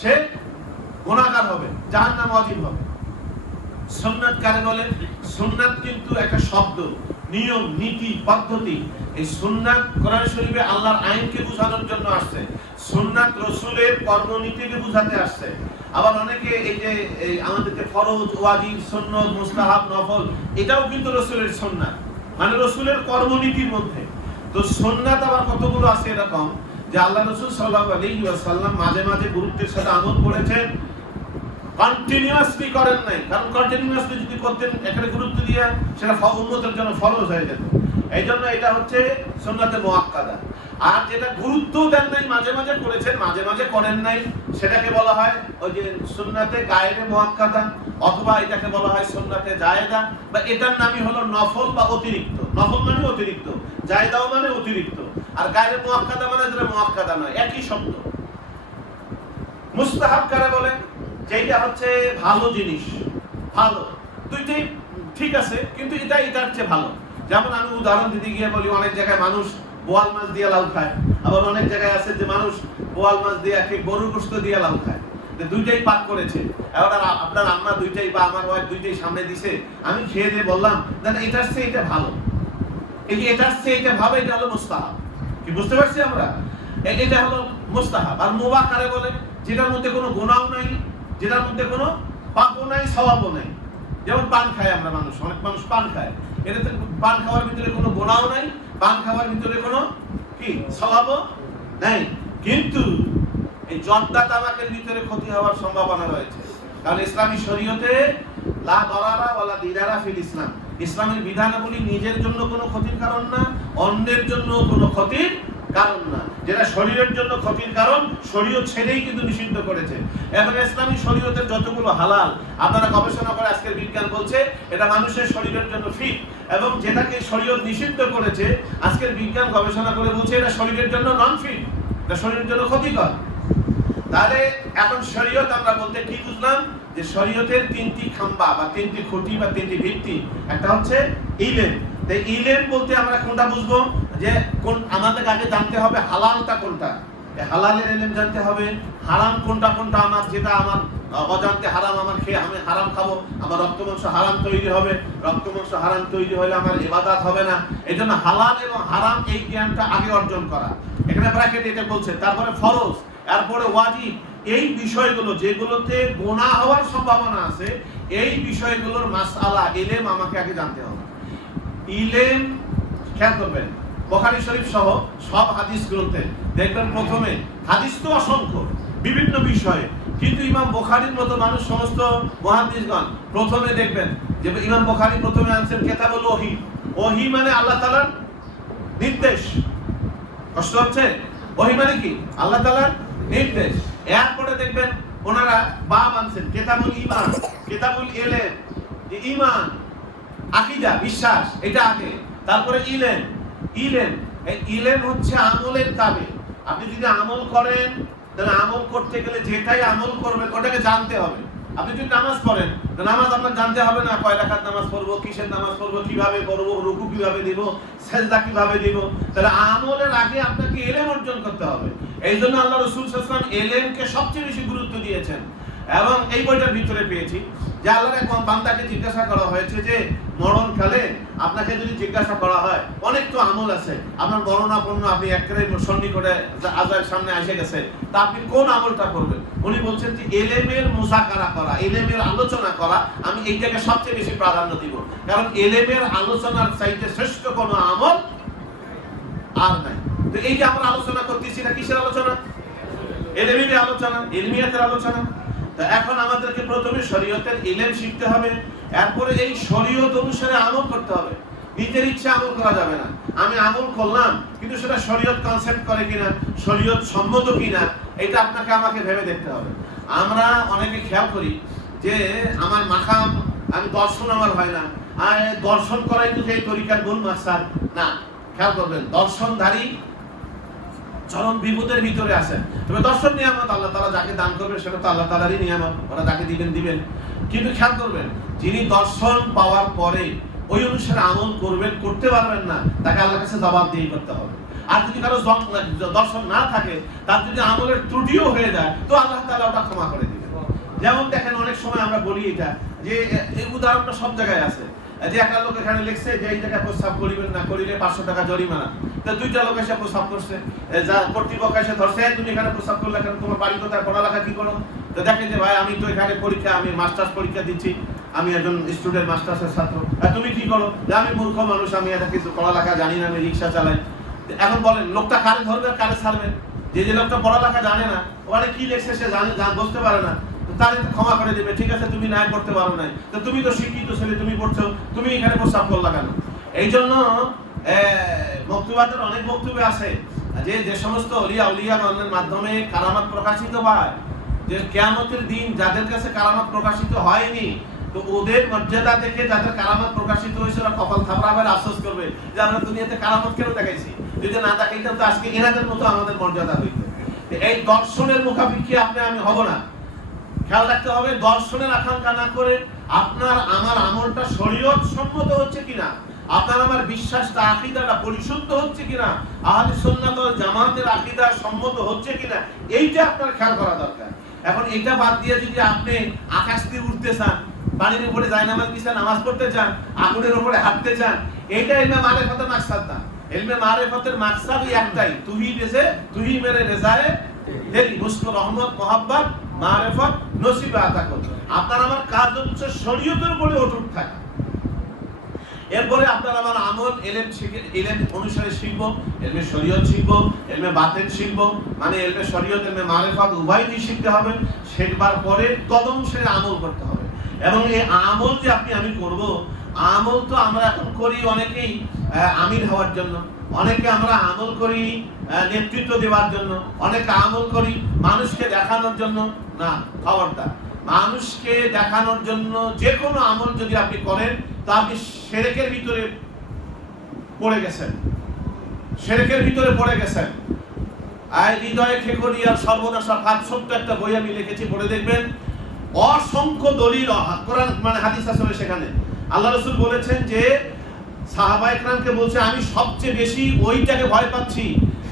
সে গুনাহগার হবে, জাহান্নাম ওয়াজিব হবে। সুন্নাত কারে বলে? সুন্নাত কিন্তু একটা শব্দ, নিয়ম, নীতি, পদ্ধতি। এই সুন্নাত কোরআন শরীফে আল্লাহর আইনকে বোঝানোর জন্য আসছে। সুন্নাত রাসূলের কর্মনীতিকে বোঝাতে আসছে। আবার অনেকে এই যে আমাদের যে ফরজ, ওয়াজিব, সুন্নাত, মুস্তাহাব, নফল, এটাও কিন্তু রাসূলের সুন্নাত, মানে রাসূলের কর্মনীতির মধ্যে। তো সুন্নাত আবার কতগুলো আছে এরকম, যে আল্লাহ রাসূল সাল্লাল্লাহু আলাইহি ওয়াসাল্লাম মাঝে মাঝে গুরুত্বের সাথে আমল করেছেন, কন্টিনিউয়াসলি করেন নাই। কারণ কন্টিনিউয়াসলি যদি করতেন, এখানে গুরুত্ব দিয়ে, সেটা উম্মতের জন্য ফরজ হয়ে যেত। এই জন্য এটা হচ্ছে সুন্নাতে মুআক্কাদা। আর যেটা গুরুত্ব দেন নাই, মাঝে মাঝে করেছেন, মাঝে মাঝে করেন নাই, সেটাকে বলা হয় ওই যে সুন্নাতে গায়রে মুআক্কাদা, অথবা এটাকে বলা হয় সুন্নাতে জায়েদা, বা এটার নামই হলো নফল বা অতিরিক্ত। নফল মানে অতিরিক্ত, জায়েদাও মানে অতিরিক্ত, আর গায়রে মুআক্কাদা মানে যেটা মুআক্কাদা নয়, একই শব্দ। মুস্তাহাব কারে বলে? যেটা হচ্ছে ভালো জিনিস, ভালো, দুইটাই ঠিক আছে, কিন্তু এটা এটার চেয়ে ভালো। যেমন আমি উদাহরণ দিতে গিয়ে বলি, অনেক জায়গায় মানুষ বোয়াল মাছ দিয়ে লাউ খায়, আবার অনেক জায়গায় আছে যে মানুষ বোয়াল মাছ দিয়ে গরুর গোশত দিয়ে লাউ খায়। দুইটাই পাক করেছে, এবার আপনার আম্মা দুইটাই বা আমার ওয়াইফ দুইটাই সামনে দিছে, আমি খেয়ে দিয়ে বললাম না এটার চেয়ে এটা ভালো, এই যে এটার চেয়ে এটা ভালো, এটা হলো মুস্তাহাব। কি বুঝতে পারছি আমরা? এটা হলো মুস্তাহাব। আর মুবাহ কারে বলে? যেটার মধ্যে কোনো গুনাহ নাই, যেটার মধ্যে কোনো পাপও নাই, সওয়াবও নাই। যেমন পান খায় আমরা, মানুষ, অনেক মানুষ পান খায়, এটাতে পান খাওয়ার ভিতরে কোনো গুনাহ নাই, পান খাওয়ার ভিতরে কোনো কি সওয়াবও নাই। কিন্তু এই জর্দা তামাকের ভিতরে ক্ষতি হওয়ার সম্ভাবনা রয়েছে। কারণ ইসলামী শরীয়তে লা দরারা ওয়ালা দিরারা ফিল ইসলাম, ইসলামের বিধানাবলী নিজের জন্য কোনো ক্ষতির কারণ না, অন্যের জন্য কোনো ক্ষতির কারণ না। যেটা শরীরের জন্য ক্ষতির কারণ, শরীয়ত ছেড়েই কিন্তু নিষিদ্ধ করেছে। এবং ইসলামী শরীয়তের যতগুলো হালাল, আপনারা গবেষণা করে আজকের বিজ্ঞান বলছে এটা মানুষের শরীরের জন্য ফিট, এবং যেটাকে শরীয়ত নিষিদ্ধ করেছে আজকের বিজ্ঞান গবেষণা করে বলছে এটা শরীরের জন্য নন ফিট, এটা শরীরের জন্য ক্ষতিকর। তাহলে এখন শরীয়ত আমরা বলতে কি বুঝলাম? যে শরীয়তের তিনটি খাম্বা বা তিনটি খুঁটি বা তিনটি ভিত্তি। একটা হচ্ছে ইলম। তাই ইলম বলতে আমরা কোনটা বুঝবো? যে কোন আমাদের আগে জানতে হবে হালালটা কোনটা, হালালের ইলম জানতে হবে, হারাম কোনটা কোনটা আমার, যেটা আমার অজান্তে হারাম, আমার খেয়ে আমি হারাম খাবো, আমার রক্ত মাংস হারাম তৈরি হবে, রক্ত মাংস হারাম তৈরি হলে আমার ইবাদত হবে না। এই জন্য হালাল এবং হারাম এই জ্ঞানটা আগে অর্জন করা, এখানে ব্র্যাকেটে এটা বলছে। তারপরে ফরজ, এরপরে ওয়াজিব, এই বিষয়গুলো যেগুলোতে গুনাহ হওয়ার সম্ভাবনা আছে, এই বিষয়গুলোর মাসআলা ইলম আমাকে আগে জানতে হবে। ইলম খেয়াল করবেন, বুখারী শরীফ সহ সব হাদিস গ্রন্থে দেখবেন প্রথমে হাদিস তো অসংখ্য বিভিন্ন বিষয়ে, কিন্তু ইমাম বুখারীর মতো মানুষ সমস্ত মুহাদ্দিসগণ প্রথমে দেখবেন যে ইমাম বুখারী প্রথমে আনছেন কিতাবুল ওহী। ওহী মানে আল্লাহ তাআলার নির্দেশ, কষ্ট হচ্ছে? ওহী মানে কি? আল্লাহ তাআলার নির্দেশ। এরপরে দেখবেন ওনারা বাব আনছেন কিতাবুল ঈমান, কিতাবুল ইলম, ঈমান আকীদা বিশ্বাস, এটা আগে। তারপরে ইলম, ইলম এই ইলম হচ্ছে আমলের তাবে। আপনি যদি আমল করেন তাহলে আমল করতে গেলে যেটাই আমল করবেন ওটাকে জানতে হবে। আপনি যদি নামাজ পড়েন তো নামাজ আপনার জানতে হবে না কয় রাকাত নামাজ পড়বো, কিসের নামাজ পড়বো, কিভাবে পড়বো, রুকু কিভাবে দিব, সেজদা কিভাবে দিব। তাহলে আমলের আগে আপনাকে ইলম অর্জন করতে হবে। এই জন্য আল্লাহ রাসূল সাল্লাল্লাহু আলাইহি ওয়াসাল্লাম ইলমকে সবচেয়ে বেশি গুরুত্ব দিয়েছেন। এবং এই বইটার ভিতরে পেয়েছি যে আল্লাহর এক বান্দাকে জিজ্ঞাসা করা হয়েছে যে মরণকালে আপনাকে যদি জিজ্ঞাসা করা হয়, অনেক তো আমল আছে, আপনার মরণাপন্ন, আপনি একেবারে সন্নিকটে আযাবের সামনে এসে গেছে, তা আপনি কোন আমলটা করবেন? উনি বলছেন যে ইলমের মুযাকারা করা, ইলমের আলোচনা করা, আমি এইটাকে সবচেয়ে বেশি প্রাধান্য দিব। কারণ ইলমের আলোচনার চাইতে শ্রেষ্ঠ কোনো আমল আর নাই। তো এই যে আমরা আলোচনা করতেছি না, কিসের আলোচনা? ইলমের আলোচনা, ইলমিয়াতের আলোচনা। তো এখন আমাদেরকে প্রথমে শরীয়তের ইলম শিখতে হবে, এরপরে এই শরীয়ত অনুসারে আমল করতে হবে। নিজের ইচ্ছা আমল করা যাবে না। আমি আমল করলাম কিন্তু সেটা শরীয়ত কনসেপ্ট করে কিনা, শরীয়ত সম্মত কিনা, এটা আপনাকে আমাকে ভেবে দেখতে হবে। আমরা অনেকে খেয়াল করি যে আমার মাকাম, আমি দর্শন আমার হয় না, আর দর্শন করাই তো এই তরিকার মূল মাকসাদ না। খেয়াল করবেন, দর্শনধারী চরম বিপদের ভিতরে আছেন। তবে দর্শন নিয়ামত আল্লাহ তাআলা যাকে দান করবেন সেটা তো আল্লাহ তাআলারই নিয়ামত, ওরা যাকে দিবেন দিবেন। কিন্তু খেয়াল করবেন, যিনি দর্শন পাওয়ার পরে ওই অনুসারে আমল করবেন, করতে পারবেন না, তাকে আল্লাহর কাছে জবাবদিহি করতে হবে। আর যদি কারো দর্শন না থাকে, তার যদি আমলের ত্রুটিও হয়ে যায়, তো আল্লাহ তাআলা ওটা ক্ষমা করে দিবেন। যেমন দেখেন অনেক সময় আমরা বলি এটা যে এই উদাহরণটা সব জায়গায় আছে, যে একটা লোক এখানে লিখছে যে এই জায়গায় প্রস্তাব করিবেন না, করিলে 500 টাকা জরিমানা। তো দুইটা লোক এসে প্রস্তাব করছে, যা কর্তৃপক্ষ এসে ধরছে, তুমি এখানে প্রস্তাব করলে কেন, তোমার বাড়ি কোথায়, পড়ালেখা কি করো? তো দেখে যে ভাই আমি তো এখানে পরীক্ষা, আমি মাস্টার্স পরীক্ষা দিচ্ছি, আমি একজন স্টুডেন্ট, মাস্টার্সের ছাত্র। আর তুমি কি করো? যে আমি মূর্খ মানুষ, আমি এটা কিছু পড়ালেখা জানি না, আমি রিক্সা চালাই। এখন বলেন লোকটা কারে ধরবে, কারে ছাড়বে? যে লোকটা পড়ালেখা জানে না, ওখানে কি লেখছে সে জানে, বুঝতে পারে না, তার ক্ষমা করে দেবে। ঠিক আছে, তুমি নাই পড়তে পারো নাই, তো তুমি তো শিক্ষিত ছেলে, তুমি পড়ছো, তুমি এখানে প্রস্তাব করলা কেন? এই জন্য বক্তব্যের অনেক বক্তব্য আছে যে যে সমস্ত উলিয়াগণের মাধ্যমে কারামাত প্রকাশিত হয়, যে কিয়ামতের দিন যাদের কাছে কারামাত প্রকাশিত হয়নি, তো ওদের মর্যাদা দেখে যাদের কারামাত প্রকাশিত হয়েছে ওরা কপাল থাপড়াবে, আফসোস করবে যে আমরা দুনিয়াতে কারামাত কেন দেখাইছি, যদি না দেখাইতাম তো আজকে এনাদের মতো আমাদের মর্যাদা হইতো। এই দর্শনের মুখাপেক্ষী আপনি আমি হব না। খেয়াল রাখতে হবে, দর্শনের আকাঙ্ক্ষা না করে আপনার আমার আমলটা শরীয়ত সম্মত হচ্ছে কিনা, আপনার আমার বিশ্বাসটা, আকীদাটা পরিশুদ্ধ হচ্ছে কিনা, আহলে সুন্নাত ওয়াল জামাতের আকীদা সম্মত হচ্ছে কিনা, এইটা আপনার খেয়াল করা দরকার। এখন এটা বাদ দিয়ে যদি আপনি আকাশ দিয়ে উঠতে চান, পানির উপরে জায়নামাজ বিছায় নামাজ পড়তে চান, আগুনের উপরে হাঁটতে চান, এইটা ইলমে মারিফাতের মাকসাদ না। ইলমে মারিফাতের মাকসাদই একটাই, তুহি মেরে রেজায়ে তেরি মুস্ক রহমত মোহাব্বত মারিফত নসিবে আতা কর। আপনার আমার কাজ হচ্ছে শরীয়তের উপরে অটুট থাকা। এরপরে আপনার আমার আমল ইলম শিখে, ইলম অনুসারে শিখবো, ইলমে শরীয়ত শিখবো, ইলমে বাতিন শিখবো, মানে ইলমে শরীয়ত ইলমে মারিফত উভয়ই শিখতে হবে। শিখবার পরে তদনুসারে আমল করতে হবে। এবং এই আমল যে আমি করব, আমল তো আমরা এখন করি অনেকেই আমির হওয়ার জন্য, অনেকে আমরা আমল করি নেতৃত্ব দেওয়ার জন্য, অনেকে আমল করি মানুষকে দেখানোর জন্য। না, খবরদার, মানুষকে দেখানোর জন্য যে কোনো আমল যদি আপনি করেন তা আপনি শিরকের ভিতরে পড়ে গেছেন, শিরকের ভিতরে পড়ে গেছেন। আর হৃদয়ে খেকরিয়ার সর্বনাশা ফাঁদ, ছোট্ট একটা বই আমি লিখেছি, পড়ে দেখবেন। অসংখ্য দলিল কোরআন মানে হাদিস আছে সেখানে। আল্লাহ রাসূল বলেছেন যে সাহাবা একরামকে বলছে আমি সবচেয়ে বেশি ওইটাকে ভয় পাচ্ছি,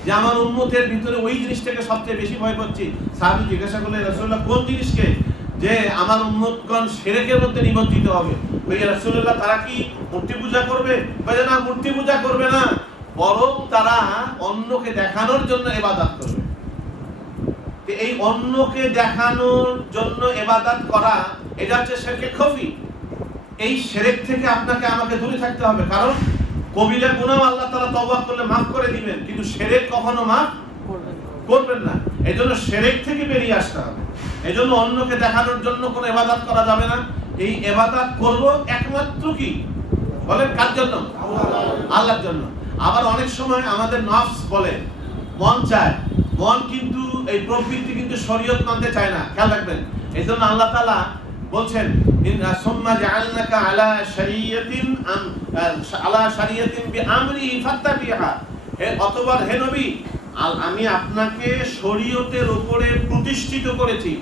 যে আমার উম্মতের ভিতরে ওই জিনিসটাকে সবচেয়ে বেশি ভয় পাচ্ছি। সাহাবী জিজ্ঞাসা করলেন রাসূলুল্লাহ কোন জিনিসকে? যে আমার উম্মতগণ শিরকের মধ্যে নিমজ্জিত হবে। ওই রাসূলুল্লাহ তারা কি মূর্তি পূজা করবে? বলে না, মূর্তি পূজা করবে না, বরং তারা অন্যকে দেখানোর জন্য ইবাদত করবে। এই অন্যকে দেখানোর জন্য ইবাদত করা এটা হচ্ছে শিরকে খফি। এই শিরক থেকে আপনাকে আমাকে দূরে থাকতে হবে, কারণ কবিরা গুনাহ আল্লাহ তাআলা তওবা করলে মাফ করে দিবেন, কিন্তু শিরক কখনো মাফ করবেন না। এজন্য শিরক থেকে বেরিয়ে আসতে হবে। এজন্য অন্যকে দেখানোর জন্য কোনো ইবাদত করা যাবে না। এই ইবাদত করব একমাত্র কি বলেন কার জন্য? আল্লাহর জন্য। আবার অনেক সময় আমাদের নফস বলে, মন চায়, মন কিন্তু এই প্রবৃত্তি কিন্তু শরীয়ত মানতে চায় না, খেয়াল রাখবেন। এজন্য আল্লাহ তাআলা বলছেন সুম্মা জাআলনাকা আলা শারিয়াতিন বিআমরিহি ফাত্তাবিহা, অতঃপর হে নবী আমি আপনাকে শরীয়তের উপরে প্রতিষ্ঠিত করেছি,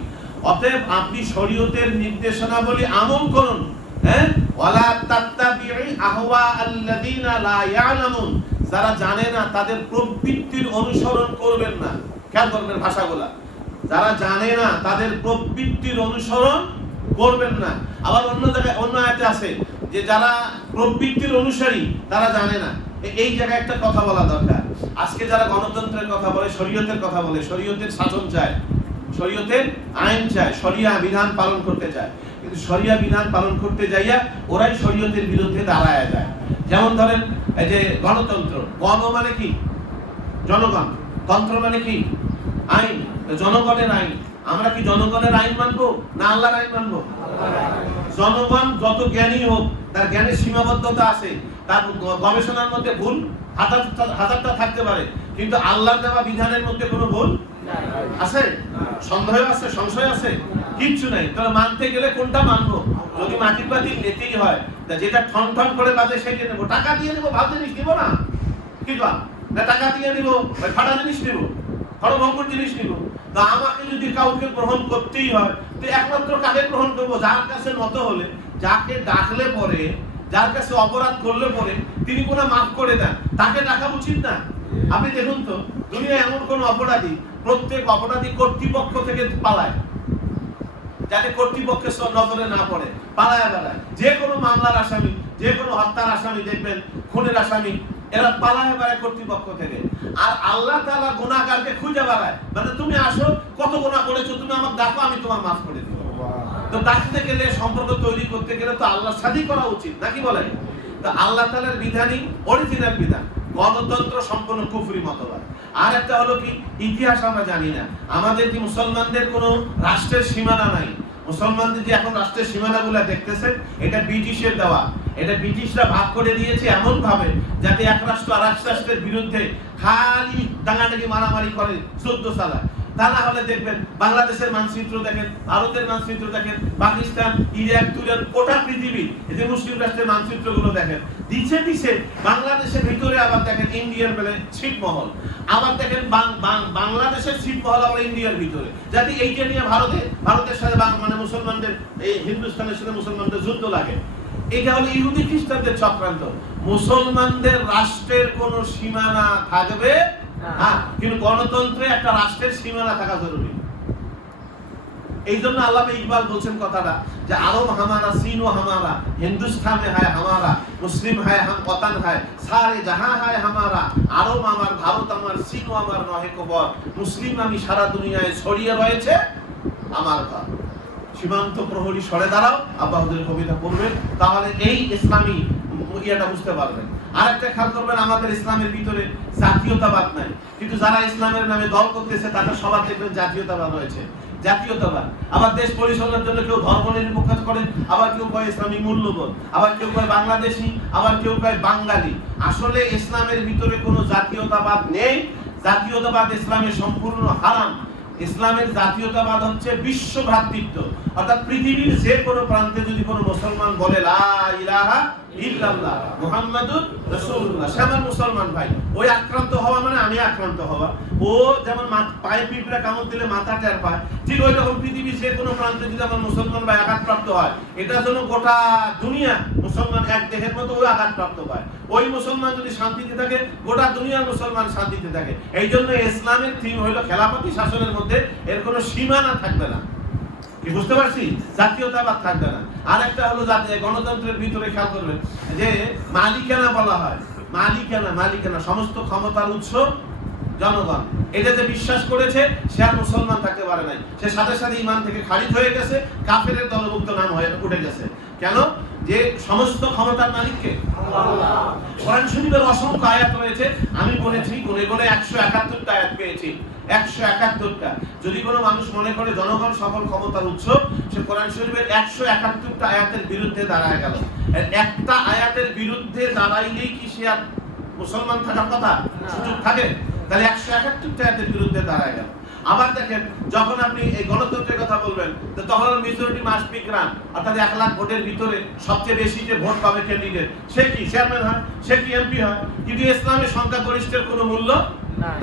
অতএব আপনি শরীয়তের নির্দেশনাবলী আমল করুন। হ্যাঁ, ওয়ালা তাত্তাবিউ আহওয়া আল্লাযিনা লা ইয়ালামুন, যারা জানে না তাদের প্রবৃত্তির অনুসরণ করবেন না। খেয়াল করবেন ভাষাগুলা, যারা জানে না তাদের প্রবৃত্তির অনুসরণ করবেন না। আবার অন্য জায়গায় অন্য আয়াতে আছে যে যারা প্রবৃত্তির অনুসারী তারা জানে না। এই জায়গায় একটা কথা বলা দরকার। আজকে যারা গণতন্ত্রের কথা বলে, শরীয়তের কথা বলে, শরীয়তের শাসন চায়, শরীয়তের আইন চায়, শরিয়া বিধান পালন করতে চায়, কিন্তু শরিয়া বিধান পালন করতে যাইয়া ওরাই শরীয়তের বিরুদ্ধে দাঁড়ায় যায়। যেমন ধরেন এই যে গণতন্ত্র, গণ মানে কি? জনগণ, তন্ত্র মানে কি? আইন, জনগণের আইন। আমরা কি জনগণের আইন মানবো না আল্লাহর আইন মানবো? জনগণ যত জ্ঞানী হোক, তার জ্ঞানের সীমাবদ্ধতা আছে, তার গবেষণার মধ্যে ভুল হাজারটা থাকতে পারে, কিন্তু আল্লাহর দেওয়া বিধানের মধ্যে কোনো ভুল আছে? সন্দেহ আছে? সংশয় আছে? কিচ্ছু নাই। তাহলে মানতে গেলে কোনটা মানবো? যদি মাটির বাতিল নিতেই হয়, যেটা ঠন ঠন করে বাজে সেইটা নেবো। টাকা দিয়ে নেবো, ভালো জিনিস নিবো না, কি না টাকা দিয়ে নিবো, ফাটা জিনিস নিবো, হরভঙ্গুর জিনিস নিব। তো আমাকে যদি কাউকে গ্রহণ করতেই হয়, তো একমাত্র কাকে গ্রহণ করবো? যার কাছে নত হলে, যাকে ডাকলে পরে, যার কাছে অপরাধ করলে পরে তিনি কোনো মাফ করে দেন, তাকে ডাকা উচিত না? আপনি দেখুন তো, দুনিয়ায় এমন কোন অপরাধী, প্রত্যেক অপরাধী কর্তৃপক্ষ থেকে পালায়, যাতে কর্তৃপক্ষের নজরে না পড়ে, পালায় বেড়ায়। যে কোনো মামলার আসামি, যে কোনো হত্যার আসামি দেখবেন, খুনের আসামি, এরা পালায় বেড়ায় কর্তৃপক্ষ থেকে। আর আল্লাহ তাআলা গুনাহগারকে খুঁজে বেড়ায়, মানে তুমি আসো, কত গুনাহ করেছো, তুমি আমাকে ডাকো, আমি তোমার মাফ করে দেব। তো ডাকতে গেলে, সম্পর্ক তৈরি করতে গেলে তো আল্লাহর সাথে করা উচিত, নাকি বলেন? তো আল্লাহ তাআলার বিধানই অরিজিনাল বিধান। গণতন্ত্র সম্পূর্ণ কুফরি মতবাদ। আর একটা হলো কি, ইতিহাস আমরা জানি না। আমাদের কি মুসলমানদের কোনো রাষ্ট্রের সীমানা নাই? মুসলমানদের যে এখন রাষ্ট্রের সীমানাগুলো দেখতেছে, এটা ব্রিটিশের দেওয়া। এটা ব্রিটিশরা ভাগ করে দিয়েছে এমন ভাবে যাতে এক রাষ্ট্র আর এক রাষ্ট্রের বিরুদ্ধে খালি ডাঙাডাঙি মারামারি করে, যুদ্ধ চালায়। তা না হলে দেখবেন বাংলাদেশের মানচিত্র দেখেন, ভারতের মানচিত্র দেখেন, পাকিস্তান, ইরাক, তুরান, গোটা পৃথিবী এই যে মুসলিম রাষ্ট্রের মানচিত্রগুলো দেখেন, দিচ্ছে দিচ্ছে বাংলাদেশের ভিতরে আবার দেখেন ইন্ডিয়ার বেলে ছিটমহল, আবার দেখেন বাংলাদেশের ছিটমহল আবার ইন্ডিয়ার ভিতরে, যাতে এইটা নিয়ে ভারতের সাথে মানে মুসলমানদের, এই হিন্দুস্তানের সাথে মুসলমানদের যুদ্ধ লাগে। এটা হলো ইহুদি খ্রিস্টানদের চক্রান্ত। মুসলমানদের রাষ্ট্রের কোনো সীমানা থাকবে হ্যাঁ, কিন্তু গণতন্ত্রে একটা রাষ্ট্রের সীমানা থাকা জরুরি। এই জন্য আল্লামা ইকবাল বলছেন কথাটা, যে আরব হামারা, চীন ও হামারা, হিন্দুস্তান হ্যায় হামারা, মুসলিম হ্যায় হাম ওয়াতান হ্যায়, সারে জাহাঁ হ্যায় হামারা। আরব আমার, ভারত আমার, চীন আমার নহে কবর, মুসলিম আমি সারা দুনিয়ায় ছড়িয়ে রয়েছে আমার ঘর। সীমান্ত প্রহরী সরে দাঁড়াও, আব্বাহুদের কবিতা পড়বেন, তাহলে এই ইসলামী ইয়েটা বুঝতে পারবেন। আরেকটা খেয়াল করবেন, আমাদের ইসলামের ভিতরে জাতীয়তাবাদ নাই, কিন্তু যারা ইসলামের নামে দল করতেছে তাদের সবার দেখবেন জাতীয়তাবাদ রয়েছে, জাতীয়তাবাদ। আবার দেশ পরিচালনার জন্য কেউ ধর্ম নিরপেক্ষ করেন, আবার কেউ কয় ইসলামী মূল্যবোধ, আবার কেউ কয় বাংলাদেশি, আবার কেউ কয় বাঙালি। আসলে ইসলামের ভিতরে কোনো জাতীয়তাবাদ নেই। জাতীয়তাবাদ ইসলামের সম্পূর্ণ হারাম। ইসলামের জাতীয়তাবাদ হচ্ছে বিশ্ব ভ্রাতৃত্ব, অর্থাৎ পৃথিবীর যে কোনো প্রান্তে যদি কোনো মুসলমান বলে লা ইলাহা ইল্লাল্লাহ মুহাম্মাদুর রাসূলুল্লাহ, সে আমার মুসলমান ভাই। ওই আক্রান্ত হওয়া মানে আমি আক্রান্ত হওয়া। ও যেমন পায়ে পিঁপড়া কামড় দিলে মাথা টের পায়, ঠিক ওই রকম পৃথিবীর যে কোনো প্রান্তে যদি আমার মুসলমান ভাই আঘাতপ্রাপ্ত হয়, এটার জন্য গোটা দুনিয়া মুসলমান এক দেহের মতো ওই আঘাতপ্রাপ্ত হয়। ওই মুসলমান যদি শান্তিতে থাকে গোটা দুনিয়ার মুসলমান শান্তিতে থাকে। এই জন্য ইসলামের থিম হলো খেলাফতি শাসনের মধ্যে এর কোনো সীমানা থাকবে না। কি বুঝতে পারছি? জাতীয়তাবাদ থাকবে না। আর একটা হলো গণতন্ত্রের ভিতরে খেয়াল করবেন যে মালিকানা বলা হয়, মালিকানা সমস্ত ক্ষমতার উৎস জনগণ। এটা যে বিশ্বাস করেছে সে আর মুসলমান থাকতে পারে নাই, সে সাথে সাথে ঈমান থেকে খারিজ হয়ে গেছে, কাফেরের দলভুক্ত নাম হয়ে উঠে গেছে। কেন? যে সমস্ত ক্ষমতার মালিককে আল্লাহ। কোরআন শরীফের অসংখ্য আয়াত রয়েছে, আমি বলেছি গুনে 171টা আয়াত পেয়েছি, 171টা। যদি কোনো মানুষ মনে করে জনগণ সকল ক্ষমতার উৎস, সে কোরআন শরীফের 171টা আয়াতের বিরুদ্ধে দাঁড়ায় গেল। একটা আয়াতের বিরুদ্ধে দাঁড়াইলেই কি সে আর মুসলমান থাকার কথা সুযোগ থাকে? তাহলে 171টা আয়াতের বিরুদ্ধে দাঁড়ায় গেল। আবার দেখেন, যখন আপনি এই গণতন্ত্রের কথা বলবেন তখন মেজরিটি মাস্ট বি গ্রান্ট, অর্থাৎ 1 লাখ ভোটের ভিতরে সবচেয়ে বেশি যে ভোট পাবে ক্যান্ডিডেট সে কি চেয়ারম্যান হয়, সে কি এমপি হয়। কিন্তু ইসলামের সংখ্যাগরিষ্ঠের কোনো মূল্য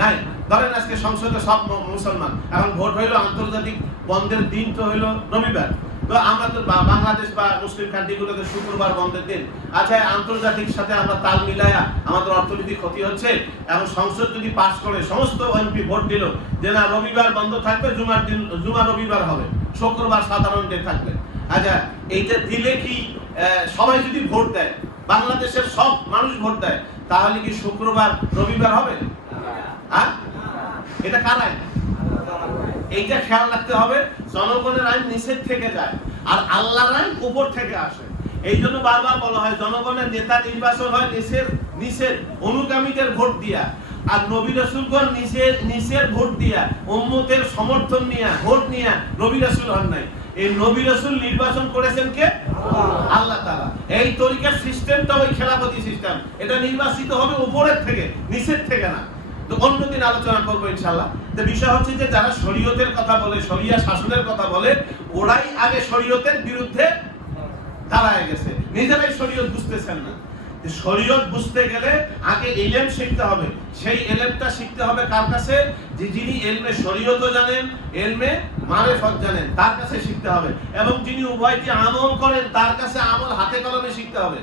নাই। ধরেন আজকে সংসদে সব মুসলমান, এখন ভোট হইলো আন্তর্জাতিক বন্ধের দিন তো হইলো রবিবার, তো আমরা তো বাংলাদেশ বা মুসলিম কান্ট্রিগুলোতে শুক্রবার বন্ধের দিন। আচ্ছা, আন্তর্জাতিক সাথে আমরা তাল মিলায়া আমাদের অর্থনৈতিক ক্ষতি হচ্ছে, এবং সংসদ যদি পাস করে সমস্ত এমপি ভোট দিল যে না রবিবার বন্ধ থাকবে, জুমা রবিবার হবে, শুক্রবার সাধারণ ডে থাকবে। আচ্ছা, এইটা দিলে কি সবাই যদি ভোট দেয়, বাংলাদেশের সব মানুষ ভোট দেয়, তাহলে কি শুক্রবার রবিবার হবে? হ্যাঁ, এটা কার আইন? এইটা খেয়াল রাখতে হবে। জনগণের আইন নিচের থেকে যায় আর আল্লাহর আইন উপর থেকে আসে। এই জন্য বারবার বলা হয় জনগণের নেতা নির্বাচন হয় নিচের অনুগামীদের ভোট দিয়া, আর নবী রাসূলগণ নিচের ভোট দিয়া, উম্মতের সমর্থন নিয়া ভোট নিয়া নবী রাসূল হন নাই। এই নবী রাসূল নির্বাচন করেছেন কে? আল্লাহ তাআলা। এই তরিকার সিস্টেমটা ওই খেলাফতি সিস্টেম, এটা নির্বাচিত হবে উপরের থেকে, নিচের থেকে না। তো অন্যদিন আলোচনা করবো ইনশাআল্লাহ। তো বিষয় হচ্ছে যে যারা শরীয়তের কথা বলে, শরিয়া শাসনের কথা বলে, ওরাই আগে শরীয়তের বিরুদ্ধে দাঁড়ায় গেছে, নিজেরাই শরীয়ত বুঝতেছেন না। শরীয়ত বুঝতে গেলে আগে ইলম শিখতে হবে। সেই ইলমটা শিখতে হবে কার কাছে? যে যিনি ইলমে শরীয়তও জানেন, ইলমে মারিফত জানেন, তার কাছে শিখতে হবে। এবং যিনি উভয়টি আমল করেন তার কাছে আমল হাতে কলমে শিখতে হবে।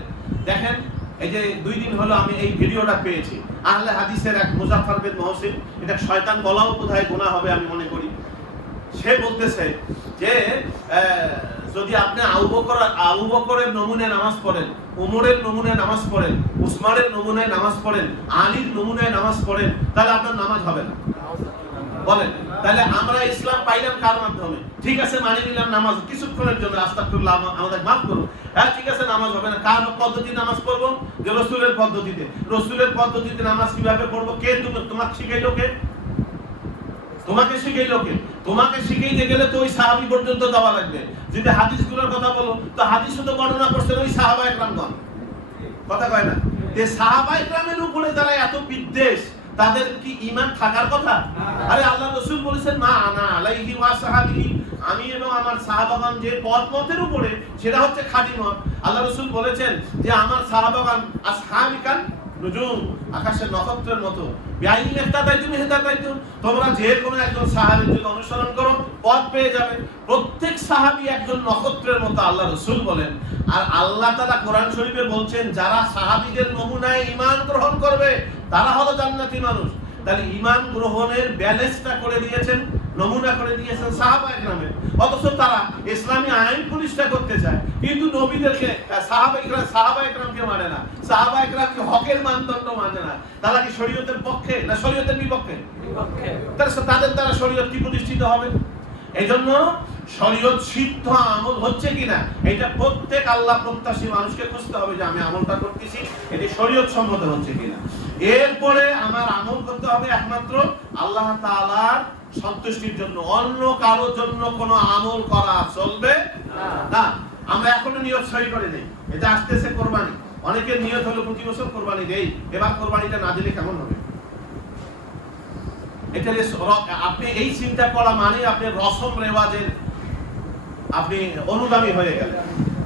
দেখেন, এই যে 2 দিন হলো আমি এই ভিডিওটা পেয়েছি, আহলে হাদিসের এক মুজাফফর বিন মুহসিন, এটা শয়তান বলাও বোধহয় গুনাহ হবে আমি মনে করি। সে বলতেছে যে যদি আপনি আবু বকরের নমুনায় নামাজ পড়েন, উমরের নমুনায় নামাজ পড়েন, উসমানের নমুনায় নামাজ পড়েন, আলীর নমুনায় নামাজ পড়েন, তাহলে আপনার নামাজ হবে না। বলেন, তাহলে আমরা ইসলাম পাইলাম কার মাধ্যমে? ঠিক আছে, মানি নিলাম নামাজ কিছুক্ষণের জন্য, আস্তাগফিরুল্লাহ, আমাদের মাফ করুন। হ্যাঁ ঠিক আছে, নামাজ হবে না। কার পদ্ধতি নামাজ পড়বো? যে রাসূলের পদ্ধতিতে। রাসূলের পদ্ধতিতে নামাজ কিভাবে পড়বো? কে তোমাকে শিখাইলো? কে তোমাকে শিখাইলো? কে তোমাকে শিখাইতে গেলে তো ওই সাহাবী পর্যন্ত যাওয়া লাগবে। যদি হাদিসগুলোর কথা বলো তো হাদিসও তো বর্ণনা করছেন ওই সাহাবায়ে কেরামগণ, কথা কয় না? যে সাহাবায়ে কেরামের উপরে যারা এত বিদ্বেষ, তাদের কি ঈমান থাকার কথা? আরে আল্লাহ রাসূল বলেছেন মা আনা আলাইহি ওয়া সাহাবিহি, আমি এবং আমার সাহাবাগণ যে পথের উপরে, সেটা হচ্ছে খাঁটি মত। আল্লাহ রাসূল বলেছেন যে আমার সাহাবাগণ আসহাবিকান নুজুম, আকাশের নক্ষত্রের মতো, বিআইনি ইহতাদাইতুম ইহতাদাইতুম, তোমরা যে কোনো একজন সাহাবীর যদি অনুসরণ করো পথ পেয়ে যাবে। প্রত্যেক সাহাবী একজন নক্ষত্রের মতো আল্লাহ রাসূল বলেন। আর আল্লাহ তাআলা কোরআন শরীফে বলছেন যারা সাহাবীদের নমুনায় ঈমান গ্রহণ করবে তারা হলো জান্নাতি মানুষ। তাহলে ঈমান গ্রহণের ব্যালেন্সটা করে দিয়েছেন, নমুনা করে দিয়েছেন সাহাবায়ে কেরামের। অথচ তারা ইসলামী আইন প্রতিষ্ঠা করতে চায়, কিন্তু নবীদেরকে সাহাবায়ে কেরামকে মানে না, সাহাবায়ে কেরামকে হকের মানদণ্ড মানে না। তারা কি শরীয়তের পক্ষে না শরীয়তের বিপক্ষে? তাদের দ্বারা শরীয়ত কি প্রতিষ্ঠিত হবে? এইজন্য শরীয়ত সিদ্ধ আমল হচ্ছে কিনা এটা প্রত্যেক আল্লাহ প্রত্যাশী মানুষকে খুঁজতে হবে, যে আমি আমলটা করতেছি এটি শরীয়ত সম্মত হচ্ছে কিনা। এরপরে আমার আমল করতে হবে একমাত্র আল্লাহ তাআলার সন্তুষ্টির জন্য, অন্য কারোর জন্য কোনো আমল করা চলবে না। আমরা এখনো নিয়ত সহি করে নেই। এটা আসতেছে কোরবানি, অনেকের নিয়ত হলো প্রতি বছর কোরবানি দেই, এবার কোরবানিটা না দিলে কেমন হবে? এটা আপনি এই চিন্তা করা মানে আপনি রসম রেওয়াজের আপনি অনুগামী হয়ে গেলেন।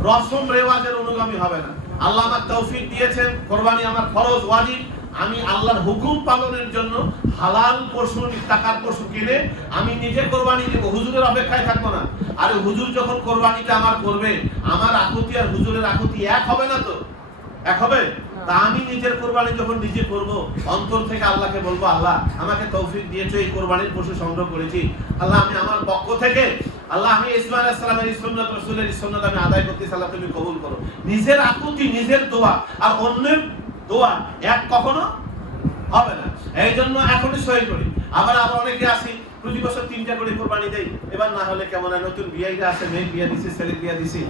রসম রেওয়াজের অনুগামী হবে না। আল্লাহ আমাকে তৌফিক দিয়েছেন, কোরবানি আমার ফরজ ওয়াজিব, আমি আল্লাহর হুকুম পালনের জন্য হালাল পশু, টাকার পশু কিনে আমি নিজে কোরবানি দেব, হুজুরের অপেক্ষায় থাকবো না। আর হুজুর যখন কোরবানিটা আমার করবে, আমার আকুতি আর হুজুরের আকুতি এক হবে না তো? এক হবে? তা আমি নিজের কোরবানি যখন নিজে করব, অন্তর থেকে আল্লাহকে বলবো, আল্লাহ আমাকে তৌফিক দিয়েছো, এই কোরবানির পশু সংগ্রহ করেছি, আল্লাহ আমি আমার পক্ষ থেকে, আল্লাহ আমি ইসমাঈল আলাইহিস সালামের সুন্নাত, রাসূলের সুন্নাত আমি আদায় করতেছি, আল্লাহ তুমি কবুল করো। নিজের আকুতি, নিজের দোয়া আর অন্যের দোয়া এক কখনো হবে না। এই জন্য এখনই সহি করি। আবার অনেকে আসি প্রতি বছর 3টা করে কোরবানি দেই, এবার না হলে কেমন হয়, নতুন বিয়েটা আছে, মেয়ে বিয়ে দিছি, ছেলে বিয়ে দিছি,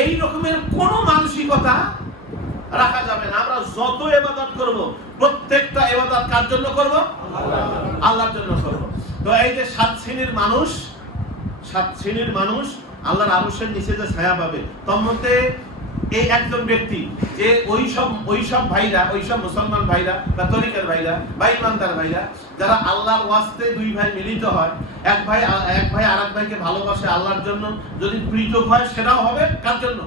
এই রকমের কোনো মানসিকতা রাখা যাবে না। আমরা যত ইবাদত করব, প্রত্যেকটা ইবাদত কার জন্য করব? আল্লাহর জন্য করব। তো এই যে 7 শ্রেণীর মানুষ আল্লাহর আরশের নিচে যে ছায়া পাবে, তার মধ্যে এই একজন ব্যক্তি যে ওইসব ভাইরা, ওইসব মুসলমান ভাইরা বা তরিকার ভাইরা বা ইমানদার ভাইরা যারা আল্লাহর ওয়াস্তে দুই ভাই মিলিত হয়, এক ভাই আরেক ভাইকে ভালোবাসে আল্লাহর জন্য, যদি পৃথক হয় সেটাও হবে কার জন্য?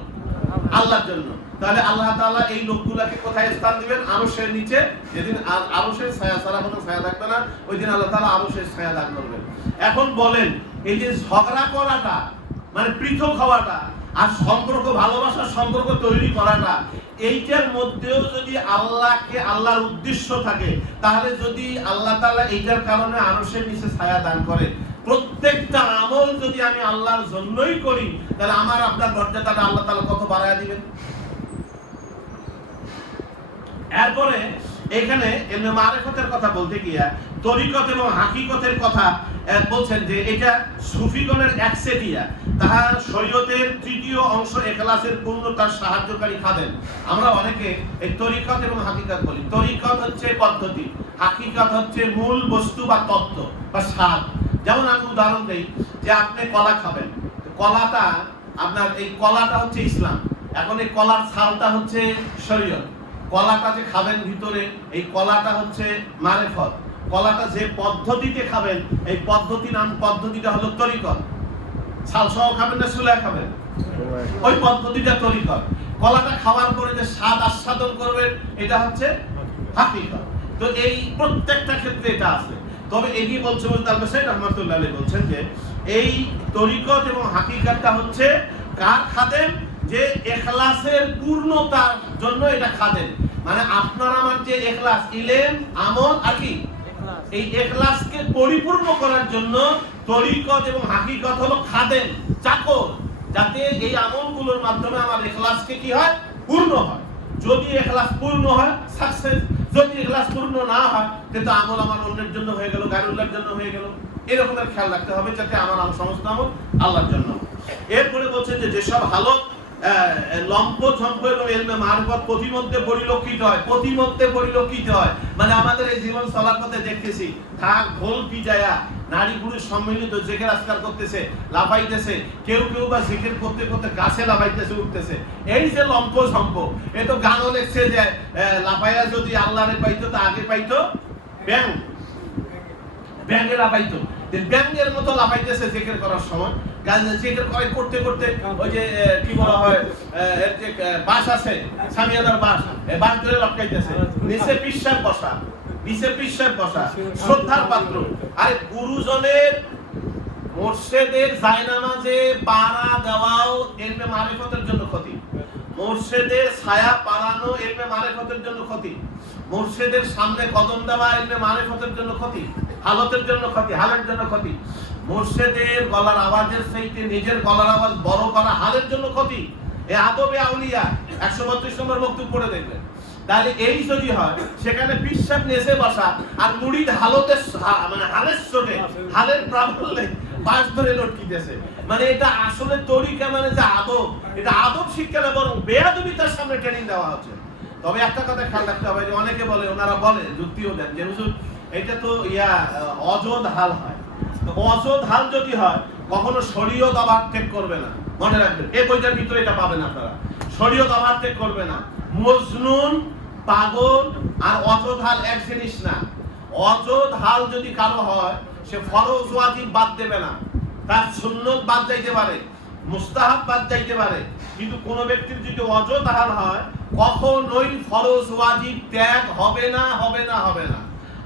আল্লাহর জন্য। তাহলে আল্লাহ তাআলা এই লোকগুলোকে কোথায় স্থান দিবেন? আরশের নিচে। যেদিন আরশের ছায়া ছাড়া কোনো ছায়া থাকবে না, ওই দিন আল্লাহ তাআলা আরশের ছায়া দান করবেন। এখন বলেন, এই যে ঝগড়া করাটা মানে পৃথক হওয়াটা আর সম্পর্ক, ভালোবাসার সম্পর্ক তৈরি করাটা, এইটার মধ্যেও যদি আল্লাহর উদ্দেশ্য থাকে, তাহলে যদি আল্লাহ তাআলা এইটার কারণে আরশের নিচে ছায়া দান করে, প্রত্যেকটা আমল যদি আমি আল্লাহর জন্যই করি, তাহলে আমার আপনার মর্যাদাটা আল্লাহ তাআলা কত বাড়ায়া দিবেন। এরপরে এখানে ইলমে মারিফতের কথা বলতে গিয়া তরিকত এবং হাকিকতের কথা বলছেন যে এটা সুফিগণের একসেটিয়া, তাহা শরীয়তের তৃতীয় অংশ ইখলাসের পূর্ণতার সাহায্যকারী খাদেম। আমরা অনেকে এই তরিকত এবং হাকিকত বলি। তরিকত হচ্ছে পদ্ধতি, হাকিকত হচ্ছে মূল বস্তু বা তত্ত্ব বা স্বাদ। যেমন আমি উদাহরণ দেই যে আপনি কলা খাবেন, কলাটা আপনার, এই কলাটা হচ্ছে ইসলাম, এখন এই কলার ছালটা হচ্ছে শরীয়ত। কলাটা যে খাবেন ভিতরে, এই কলাটা হচ্ছে মারিফত। কলাটা যে পদ্ধতিতে খাবেন, এই পদ্ধতিটা হলো তরিকত। ছাল সহ খাবেন না চুলায় খাবেন, ওই পদ্ধতিটা তরিকত। কলাটা খাওয়ার পরে যে স্বাদ আস্বাদন করবেন, এটা হচ্ছে হাকিকত। তো এই প্রত্যেকটা ক্ষেত্রে এটা আছে। তবে এগিয়ে বলছে আল-বাসাইর রাহমাতুল্লাহ আলাইহি বলছেন যে এই তরিকত এবং হাকিকতটা হচ্ছে কার খাদেম? যে ইখলাসের পূর্ণতার জন্য এটা খাদেম। মানে আপনার আমার যে ইখলাস, ইলম, আমল আর কি, এই ইখলাসকে পরিপূর্ণ করার জন্য তরিকত এবং হাকিকত হলো খাদেম, চাকর, যাতে এই আমলগুলোর মাধ্যমে আমার ইখলাসকে কি হয়? পূর্ণ হয়। যদি ইখলাস পূর্ণ হয়, সাকসেস। যদি ইখলাস পূর্ণ না হয়, কিন্তু আমল আমার অন্যের জন্য হয়ে গেল, গায়রুল্লাহর জন্য হয়ে গেল। এরকমের খেয়াল রাখতে হবে যাতে আমার সমস্ত আমল আল্লাহর জন্য। এরপরে বলছেন যে যেসব হালত লম্প-ঝম্প এবং ইলমে মারিফত প্রতিমধ্যে পরিলক্ষিত হয়। মানে আমাদের এই জীবন চলার পথে দেখতেছি, থাক ঢোল পিজায়া নারী পুরুষ সম্মিলিত জিকির আজকার করতেছে, লাফাইতেছে, কেউ বা জিকির করতে করতে গাছে লাফাইতেছে, উঠতেছে। এই যে লম্প-ঝম্প, এ তো গানও লেখছে যে লাফাইয়া যদি আল্লাহরে পাইতো তা আগে পাইতো ব্যাঙে লাফাইতো। ব্যাঙের মতো লাফাইতেছে জিকির করার সময়। জিকির করতে করতে ওই যে কি বলা হয়, এর যে বাঁশ আছে, সামিয়ানার বাঁশ, এই বাঁশ ধরে লটকাইতেছে, নিচে পিশাব বসা, শ্রদ্ধার পাত্র। আরে গুরুজনের মুর্শিদের জায়নামাজে পাড়া দেওয়াও ইলমে মারিফতের জন্য ক্ষতি। মুর্শিদের ছায়া পাড়ানো ইলমে মারিফতের জন্য ক্ষতি। মুর্শিদের সামনে কদম দেওয়া ইলমে মারিফতের জন্য ক্ষতি, হালতের জন্য ক্ষতি, হালের জন্য ক্ষতি। মুর্শিদের গলার আওয়াজের চাইতে নিজের গলার আওয়াজ বড় করা হালের জন্য ক্ষতি। এই আদবে আউলিয়া 132 নম্বর বক্তব্য পড়ে দেখবেন। তাহলে এই যদি হয়, সেখানে পিশাব নেচে বসা আর মুড়িদ হালতের মানে হালের চোটে, হালের প্রাবল্যে বাস ধরে লটকিতেছে। মানে এটা আসলে তরিকা, মানে যে আদব, এটা আদব শিক্ষা না, বরং বেয়াদবিতার সামনে ট্রেনিং দেওয়া হচ্ছে। তবে একটা কথা খেয়াল রাখতে হবে যে অনেকে বলে, ওনারা বলে, যুক্তিও দেন যে হুজুর এটা তো অজদ হাল হয়। অজদ হাল যদি হয়, কখনো শরীয়ত ওভারটেক করবে না। মনে রাখবেন, এই বইটার ভিতরে এটা পাবেন আপনারা। শরীয়ত ওভারটেক করবে না। মজনুন, পাগল আর অজদ হাল এক জিনিস না। অজদ হাল যদি কারো হয়, সে ফরজ ওয়াজিব বাদ দেবে না, তার সুন্নত বাদ যাইতে পারে, মুস্তাহাব বাদ যাইতে পারে, কিন্তু কোন ব্যক্তির যদি অজদ হাল হয়, কখনোই ফরজ ওয়াজিব ত্যাগ হবে না।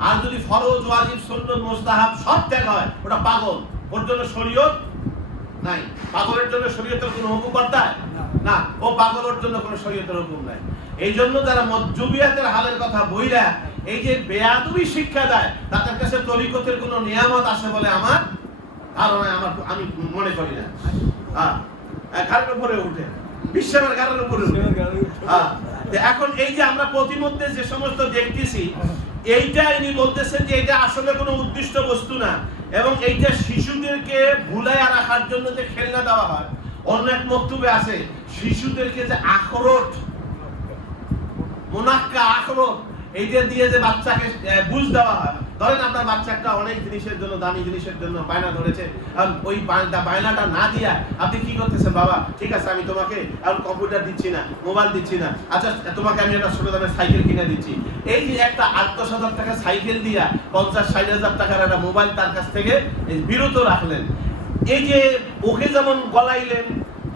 আর যদি ফরজ ওয়াজিব সুন্নত মুস্তাহাব সব ত্যাগ হয়, ওটা পাগল, ওর জন্য শরীয়ত নাই। পাগলের জন্য শরীয়তের কোনো হুকুম বর্তায় না, ও পাগল, ওর জন্য কোনো শরীয়তের হুকুম নাই। এই জন্য যারা মজজুবিয়াতের হালের কথা বইলা এই যে বেয়াদবি শিক্ষা দেয়, তাদের কাছে তরিকতের কোনো নিয়ামত আছে বলে আমার ধারণা, আমি মনে করি না। ঘাড়ের উপরে উঠে, বিশ্বের ঘাড়ের উপরে উঠে। এখন এই যে আমরা প্রতিমধ্যে যে সমস্ত দেখতেছি, এইটা ইনি বলতেছেন যে এটা আসলে কোনো উদ্দিষ্ট বস্তু না, এবং এইটা শিশুদেরকে ভুলাইয়া রাখার জন্য যে খেলনা দেওয়া হয়। অন্য এক বক্তব্যে আছে শিশুদেরকে যে আখরোট, মুনাক্কা আখরোট, এইটা দিয়ে যে বাচ্চাকে বুঝ দেওয়া হয়। ধরেন আপনার বাচ্চা একটা অনেক জিনিসের জন্য, দামি জিনিসের জন্য বায়না ধরেছে, ওই বায়নাটা না দিয়া আপনি কি করতেছেন, বাবা ঠিক আছে আমি তোমাকে এখন কম্পিউটার দিচ্ছি না, মোবাইল দিচ্ছি না, আচ্ছা তোমাকে আমি একটা ছোট দামের সাইকেল কিনে দিচ্ছি। এই যে একটা 8,000 টাকা সাইকেল দিয়া 50-60,000 টাকার একটা মোবাইল তার কাছ থেকে বিরত রাখলেন। এই যে ওকে যেমন গলাইলেন,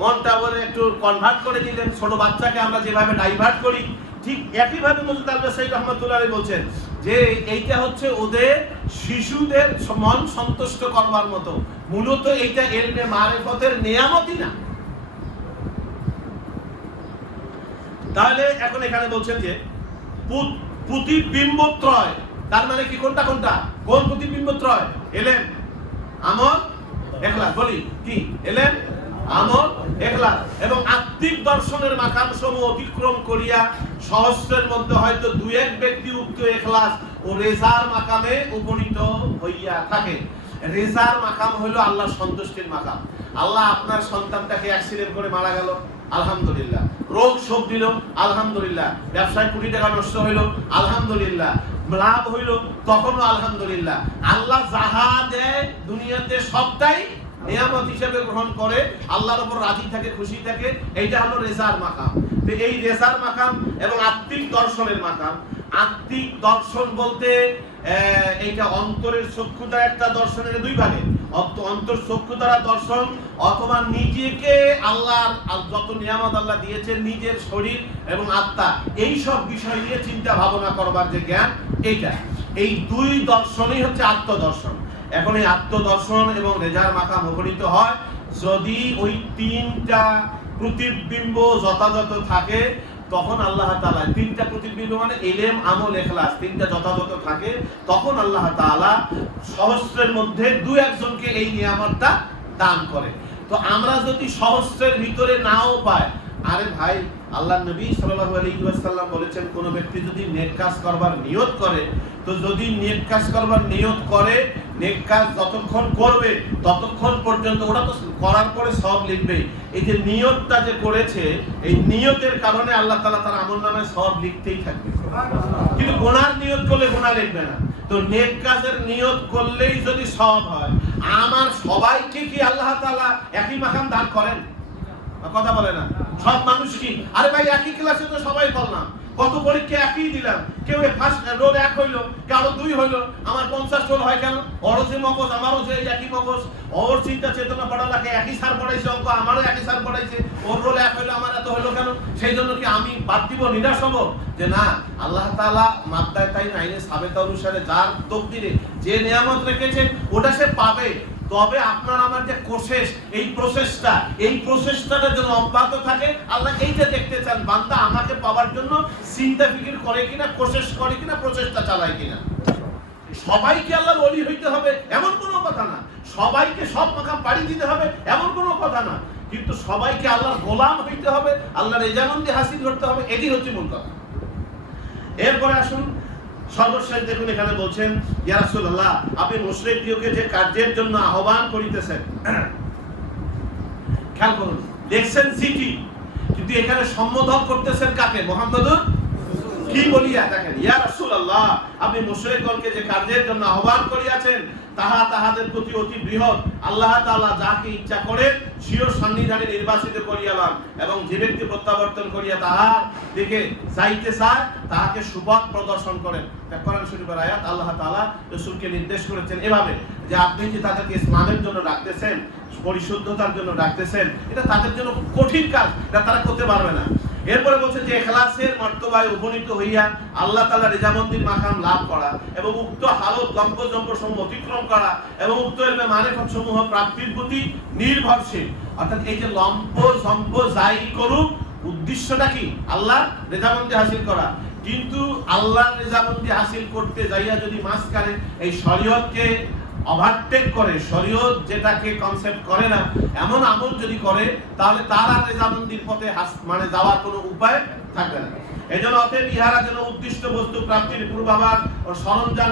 মনটা ওরে একটু কনভার্ট করে দিলেন, ছোট বাচ্চাকে আমরা যেভাবে ডাইভার্ট করি, ঠিক একইভাবে মুফতি আল-বাসারি সাইদ রহমাতুল্লাহ আলাইহি বলছেন যে এইটা হচ্ছে ওদের শিশুদের মন সন্তুষ্ট করবার মতো। মূলত এইটা ইলমে মারিফতের নিয়ামতই না। তাহলে এখন এখানে বলছেন যে প্রতিবিম্বত্রয়, তার মানে কি কোনটা কোনটা, কোন প্রতিবিম্বত্রয়? ইলম, আমল, ইখলাস। বলি কি? ইলম, আমল, ইখলাস। এবং আত্মিক দর্শনের মাকাম সমূহ অতিক্রম করিয়া সহস্রের মধ্যে হয়তো 2-1 ব্যক্তি উক্ত ইখলাস ও রেজার মাকামে উপনীত হইয়া থাকে। রেজার মাকাম হলো আল্লাহর সন্তুষ্টির মাকাম। আল্লাহ আপনার সন্তানটাকে অ্যাক্সিডেন্ট করে মারা গেল, আলহামদুলিল্লাহ। রোগ শোক দিল, আলহামদুলিল্লাহ। ব্যবসায় কোটি টাকা নষ্ট হইল, আলহামদুলিল্লাহ। লাভ হইল, তখনও আলহামদুলিল্লাহ। আল্লাহ যাহা দেয় দুনিয়াতে সবটাই নিয়ামত হিসেবে গ্রহণ করে, আল্লাহর উপর রাজি থাকে, খুশি থাকে। এইটা হলো রেজার মাকাম। তো এই রেজার মাকাম এবং আত্মিক দর্শনের মাকাম। আত্মিক দর্শন বলতে এইটা অন্তরের চক্ষু দ্বারা একটা দর্শনের দুই ভাগে, অন্তর চক্ষু দ্বারা দর্শন, অথবা নিজেকে আল্লাহর যত নিয়ামত আল্লাহ দিয়েছেন, নিজের শরীর এবং আত্মা, এই সব বিষয় নিয়ে চিন্তা ভাবনা করবার যে জ্ঞান, এইটা, এই দুই দর্শনই হচ্ছে আত্মদর্শন। এখন এই আত্মদর্শন এবং রেজার মাকাম উপনীত হয় যদি ওই 3টা প্রতিবিম্ব যথাযথ থাকে, তখন আল্লাহ তাআলা 3টা প্রতিবিম্ব মানে ইলম, আমল, ইখলাস, 3টা যথাযথ থাকে, তখন আল্লাহ তাআলা সহস্রের মধ্যে 2-1 জনকে এই নিয়ামতটা দান করে। তো আমরা যদি সহস্রের ভিতরে নাও পাই, আরে ভাই, আল্লাহ নবী সাল্লাল্লাহু আলাইহি ওয়াসাল্লাম বলেছেন কোন ব্যক্তি যদি নেক কাজ করবার নিয়ত করে, তো যদি নেক কাজ করবার নিয়ত করে, নেক কাজ যতক্ষণ করবে ততক্ষণ পর্যন্ত, ওটা তো করার পরে সব লিখবে। এই যে নিয়তটা যে করেছে, এই নিয়তের কারণে আল্লাহ তাআলা তার আমলনামায় সব লিখতেই থাকবে। কিন্তু গুনার নিয়ত করলে গুনাহ লিখবে না। তো নেক কাজের নিয়ত করলেই যদি সব হয়, আমার সবাইকে কি আল্লাহ তাআলা একই মাকাম দান করেন? কথা বলে না। সব মানুষ কি, আরে ভাই একই ক্লাসে তো সবাই পড়লাম, কত পরীক্ষা একই দিলাম, কেউ ফার্স্ট রোল 1 হইলো, কারো 2 হইলো, আমার 50 রোল হয় কেন? ওরও যে মগজ, আমারও যে একই মগজ, ওর চিন্তা চেতনা পড়ালেখা একই স্যার পড়াইছে, অঙ্ক আমারও একই স্যার পড়াইছে, ওর রোল 1 হইলো, আমার এত হইলো কেন? সেই জন্য কি আমি বাদ দিব, নিরাশ হব? যে না, আল্লাহ তাআলা মাদ্দায়ে তাইন আইনে সাবেতা অনুসারে যার তকদিরে যে নিয়ামত রেখেছেন ওটা সে পাবে। তবে আপনার আমার যে কোশিশ, এই প্রচেষ্টাটা যেন অব্যাহত থাকে। আল্লাহ এইটা দেখতে চান, বান্দা আমাকে পাওয়ার জন্য চিন্তা ফিকির করে কিনা, কোশিশ করে কিনা, প্রচেষ্টা চালায় কিনা। সবাইকে আল্লাহর ওলি হইতে হবে এমন কোনো কথা না, সবাইকে সব মাকাম পাড়ি দিতে হবে এমন কোনো কথা না, কিন্তু সবাইকে আল্লাহর গোলাম হইতে হবে, আল্লাহর রেজামন্দি হাসিল করতে হবে, এটি হচ্ছে মূল কথা। এরপরে আসুন সর্বশেষ দেখুন, এখানে বলছেন ইয়া রাসূলুল্লাহ, আপনি মুশরিকদেরকে যে কার্যের জন্য আহ্বান করিতেছেন, খেয়াল করুন, দেখছেন সিটি, কিন্তু এখানে সম্বোধন করতেছেন কাকে? মুহাম্মদুর কি বলিয়া? দেখেন, ইয়া রাসূলুল্লাহ, আপনি মুশরিকগণকে যে কার্যের জন্য আহ্বান করিয়াছেন তাহা তাহাদের প্রতি অতি বৃহৎ। আল্লাহ তাআলা যাকে ইচ্ছা করে স্বীয় সন্নিধানে নির্বাচিত করিয়ালাম, এবং যে ব্যক্তি প্রত্যাবর্তন করিয়া তাহার দিকে যাইতে চায় তাহাকে সুপথ প্রদর্শন করেন। কোরআন শরীফের আয়াত। আল্লাহ তাআলা রাসূলকে নির্দেশ করেছেন এভাবে যে আপনি যে তাদেরকে ইসলামের জন্য ডাকতেছেন, পরিশুদ্ধতার জন্য ডাকতেছেন, এটা তাদের জন্য কঠিন কাজ, এটা তারা করতে পারবে না। এরপরে বলছে যে ইখলাসের মর্তবায় উপনীত হইয়া আল্লাহ তাআলা রেজামন্দির মাকাম লাভ করা, এবং উক্ত হালত লম্পজম্প সমূহ অতিক্রম করা, এবং উক্ত ইলমে মারিফত সমূহ প্রাপ্তির প্রতি নির্ভরশীল অর্থাৎ এই যে লম্প সম্প যাই করুক, উদ্দেশ্যটা কি? আল্লাহ রেজামন্দি হাসিল করা। কিন্তু আল্লাহ রেজামন্দি হাসিল করতে যাইয়া যদি মাঝখানে এই শরীয়তকে ওভারটেক করে, শরীয়ত যেটাকে কনসেপ্ট করে না এমন আমল যদি করে, তাহলে তার আর রেজামন্দির পথে মানে যাওয়ার কোনো উপায় থাকবে না। এজন্য অতএব ইহারা যেন উদ্দিষ্ট বস্তু প্রাপ্তির পূর্বাভাস ও সরঞ্জাম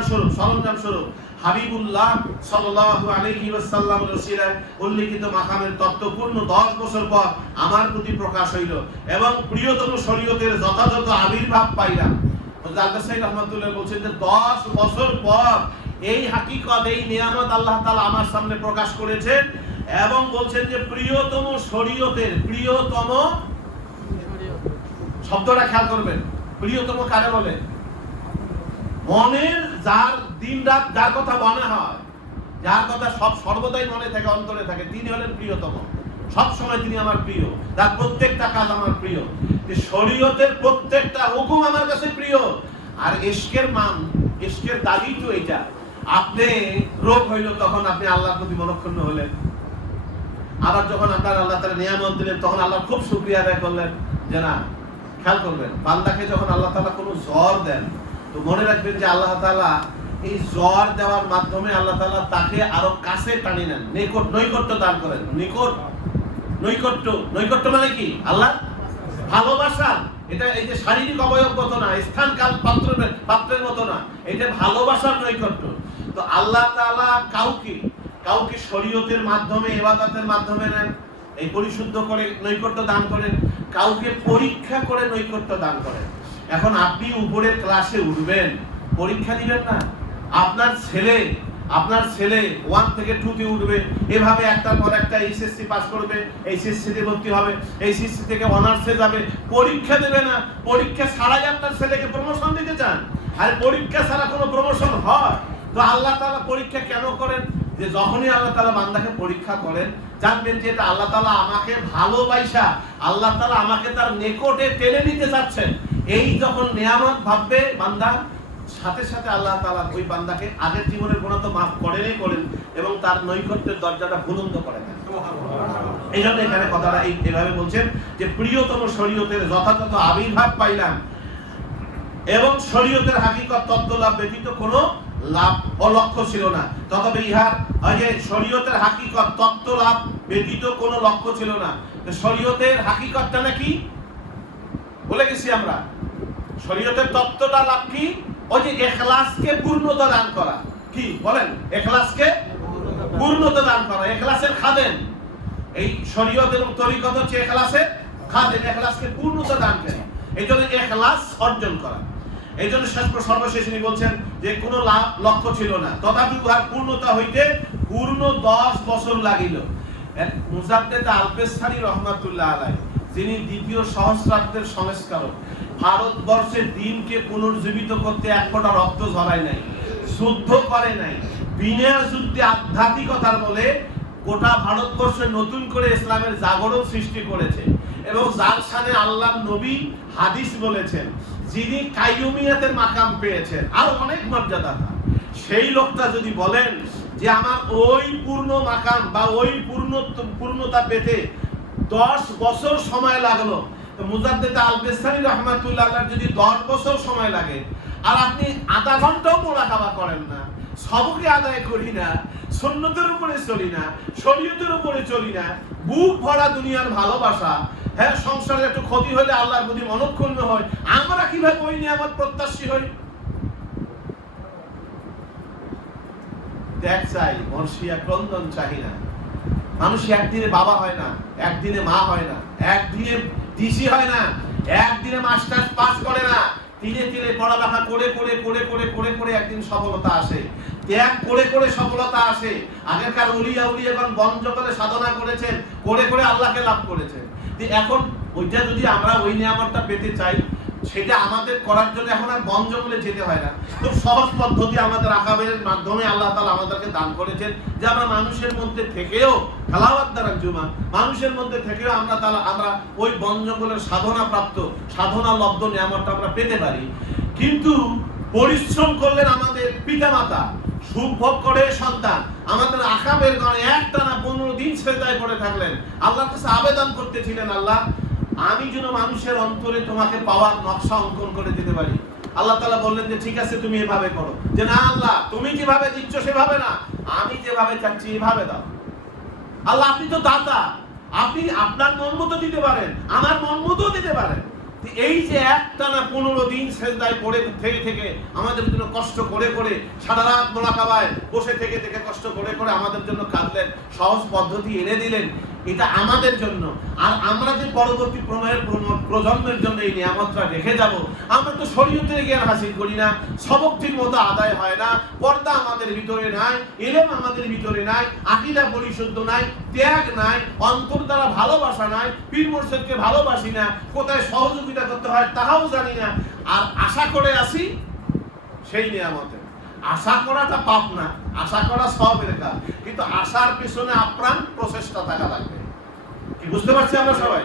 স্বরূপ হাবিবুল্লাহ সাল্লাল্লাহু আলাইহি ওয়াসাল্লামের ওসিলায় উল্লেখিত মাকামের তত্ত্বপূর্ণ 10 বছর পর আমার প্রতি প্রকাশ হইল এবং প্রিয়তম শরীয়তের যথাযথ আবির্ভাব পাইলাম। জালদাস সাহেব রহমাতুল্লাহ বলছেন যে 10 বছর পর এই হাকিকত, এই নিয়ামত আল্লাহ তাআলা আমার সামনে প্রকাশ করেছেন এবং বলছেন যে প্রিয়তম শরীয়তের, প্রিয়তম শব্দটা খেয়াল করবেন, প্রিয়তম কারে বলে? মনের যার দিন রাত যার কথা মনে হয়, যার কথা সব সর্বদাই মনে থাকে, অন্তরে থাকে, তিনি হলেন প্রিয়তম। সব সময় তিনি আমার প্রিয়, তার প্রত্যেকটা কাজ আমার প্রিয়। শরীয়তের প্রত্যেকটা হুকুম আমার কাছে প্রিয়। আর ইশকের মান, ইশকের দাবি তো এইটা, আপনি রোগ হইল তখন আপনি আল্লাহর প্রতি মনক্ষুণ্ণ হলেন, আবার যখন আপনার আল্লাহ তাআলা নিয়ামত দিলেন তখন আল্লাহ খুব শুকরিয়া আদায় করলেন। যে না, খেয়াল করবেন, বান্দাকে যখন আল্লাহ তাআলা কোনো জ্বর দেন, তো মনে রাখবেন যে আল্লাহ তাআলা এই জ্বর দেওয়ার মাধ্যমে আল্লাহ তাআলা তাকে আরো কাছে টানি নেন, নৈকট্য দান করেন। নৈকট্য মানে কি? আল্লাহ ভালোবাসা। এটা এই যে শারীরিক অবয়বগত না, স্থান কাল পাত্রের মতো না, এটা ভালোবাসার নৈকট্য। তো আল্লাহ তাআলা কাউকে শরীয়তের মাধ্যমে, ইবাদতের মাধ্যমে নেন, এই পরিশুদ্ধ করে নৈকট্য দান করেন, কাউকে পরীক্ষা করে নৈকট্য দান করেন। এখন আপনি উপরের ক্লাসে উঠবেন, পরীক্ষা দিবেন না? আপনার ছেলে 1 থেকে 2 তে উঠবে, এভাবে একটার পর একটা এইচএসসি পাস করবে, এইচএসসি তে ভর্তি হবে, এইচএসসি থেকে অনার্সে যাবে, পরীক্ষা দেবে না? পরীক্ষা ছাড়াই আপনার ছেলেকে প্রমোশন দিতে চান? আর পরীক্ষা ছাড়া কোনো প্রমোশন হয়? তো আল্লাহ তাআলা পরীক্ষা কেন করেন? যে যখনই আল্লাহ তাআলা বান্দাকে পরীক্ষা করেন, জানবেন যে এটা আল্লাহ তাআলা আমাকে ভালোবাসা, আল্লাহ তাআলা আমাকে তার নিকটে টেনে নিতে চাচ্ছেন। এই যখন নিয়ামত ভাববে বান্দা, সাথে সাথে আল্লাহ তাআলা ওই বান্দাকে আগের জীবনের গুনাহ তো মাফ করেন এবং তার নৈকট্যের দরজাটা বুলন্দ করে দেন। এই জন্য এখানে কথাটা এইভাবে বলছেন যে প্রিয়তম শরীয়তের যথাযথ আবির্ভাব পাইলাম এবং শরীয়তের হাকিকত তত্ত্ব লাভ ব্যতীত কোনো লাভ ও লক্ষ্য ছিল না। তথাপি ইহার যে শরীয়তের হাকিকত তত্ত্ব লাভ ব্যতীত কোনো লক্ষ্য ছিল না। শরীয়তের হাকিকতটা নাকি বলে গেছি আমরা, শরীয়তের তত্ত্বটা লাভ কি? ওই যে ইখলাসকে পূর্ণতা দান করা। কি বলেন? ইখলাসকে পূর্ণতা দান করা, ইখলাসের খাদেম। এই শরীয়ত এবং তরিকত হচ্ছে ইখলাসের খাদেম, ইখলাসকে পূর্ণতা দান করে, এই জন্য ইখলাস অর্জন করা। এই জন্য সর্বশেষ উনি বলছেন যে কোনো লক্ষ্য ছিল না, তথাপি উহার পূর্ণতা হইতে পূর্ণ 10 বছর লাগিল। মুজাদ্দেদ আল-পেস্তানি রহমাতুল্লাহ আলাইহি, যিনি দ্বিতীয় সহস্রাব্দের সংস্কারক, ভারতবর্ষের দিনকে পুনর্জীবিত করতে এক ফোঁটা রক্ত ঝরায় নাই, যুদ্ধ করে নাই, বিনা যুদ্ধে আধ্যাত্মিকতার বলে গোটা ভারতবর্ষে নতুন করে ইসলামের জাগরণ সৃষ্টি করেছে এবং যার সামনে আল্লাহর নবী হাদিস বলেছেন, যিনি কাইয়ুমিয়াতের মাকাম পেয়েছেন, আর অনেক মর্যাদা, সেই লোকটা যদি বলেন যে আমার ওই পূর্ণ মাকাম বা ওই পূর্ণতা পেতে 10 বছর সময় লাগলো, তো মুজাদ্দেদ আল-পেস্তানি রহমাতুল্লাহ আলাইহি যদি 10 বছর সময় লাগে আর আপনি আধা ঘন্টাও মুরাকাবা করেন না, সবকে আদায় করি না, সুন্নতের উপরে চলি না, শরীয়তের উপরে চলি না, বুক ভরা দুনিয়ার ভালোবাসা, হ্যাঁ সংসারে একটু ক্ষতি হলে আল্লাহর প্রতি মনক্ষুণ্ণ হয়, আমরা কিভাবে ওই নিয়ামত প্রত্যাশী হই? ত্যাগ চাই, মর্ষিয়া ক্রন্দন চাই না। মানুষ একদিনে বাবা হয় না, একদিনে মা হয় না, একদিনে ডিসি হয় না, একদিনে মাস্টার্স পাস করে না, ধীরে ধীরে পড়ালেখা করে একদিন সফলতা আসে, ত্যাগ করে সফলতা আসে। আগেরকার উলিয়াগণ বন জঙ্গলে সাধনা করেছেন, করে আল্লাহকে লাভ করেছেন। এখন ওইটা যদি আমরা ওই নিয়ামতটা পেতে চাই, সেটা আমাদের করার জন্য এখন আর বন জঙ্গলে যেতে হয় না। খুব সহজ পদ্ধতি আমাদের আকাবের মাধ্যমে আল্লাহ তাআলা আমাদেরকে দান করেছেন যে আমরা মানুষের মধ্যে থেকেও খালাওয়াত দ্বারা জুমা, মানুষের মধ্যে থেকেও আমরা ওই বন জঙ্গলের সাধনা প্রাপ্ত, সাধনা লব্ধ নিয়ামতটা আমরা পেতে পারি। কিন্তু পরিশ্রম করলেন আমাদের পিতামাতা, সুখ ভোগ করে সন্তান, আমাদের আকাবের গণে একটানা 15 দিন সেজদায় পড়ে থাকলেন, আল্লাহর কাছে আবেদন করতেছিলেন, আল্লাহ আমি যেন মানুষের অন্তরে তোমাকে পাওয়ার নকশা অঙ্কন করে দিতে পারি। আল্লাহ তাআলা বললেন যে ঠিক আছে তুমি এভাবে করো, যে না আল্লাহ তুমি যেভাবে দিচ্ছ সেভাবে না, আমি যেভাবে চাচ্ছি এভাবে দাও। আল্লাহ আপনি তো দাতা, আপনি আপনার মন মতো দিতে পারেন, আমার মন মতো দিতে পারেন। এই যে একটানা 15 দিন সেজদায় পড়ে থেকে আমাদের জন্য কষ্ট করে সারা রাত মোলাকাবায় বসে থেকে কষ্ট করে আমাদের জন্য কাঁদলেন, সহজ পদ্ধতি এনে দিলেন, এটা আমাদের জন্য। আর আমরা যে পরবর্তী প্রজন্মের জন্য এই নিয়ামতটা রেখে যাব, আমরা তো শরীয়তের জ্ঞান হাসিল করি না, সবক ঠিক মতো আদায় হয় না, পর্দা আমাদের ভিতরে নাই, ইলম আমাদের ভিতরে নাই, আকীদা পরিশুদ্ধ নাই, ত্যাগ নাই, অন্তর দ্বারা ভালোবাসা নাই, পীর মুর্শিদকে ভালোবাসি না, কোথায় সহযোগিতা করতে হয় তাহাও জানি না। আর আশা করে আসি সেই নিয়ামতে। আশা করাটা পাপ না, আশা করা সওয়াবের কাজ, কিন্তু আশার পিছনে আপ্রাণ প্রচেষ্টা থাকা লাগবে। কি বুঝতে পারছি আমরা সবাই?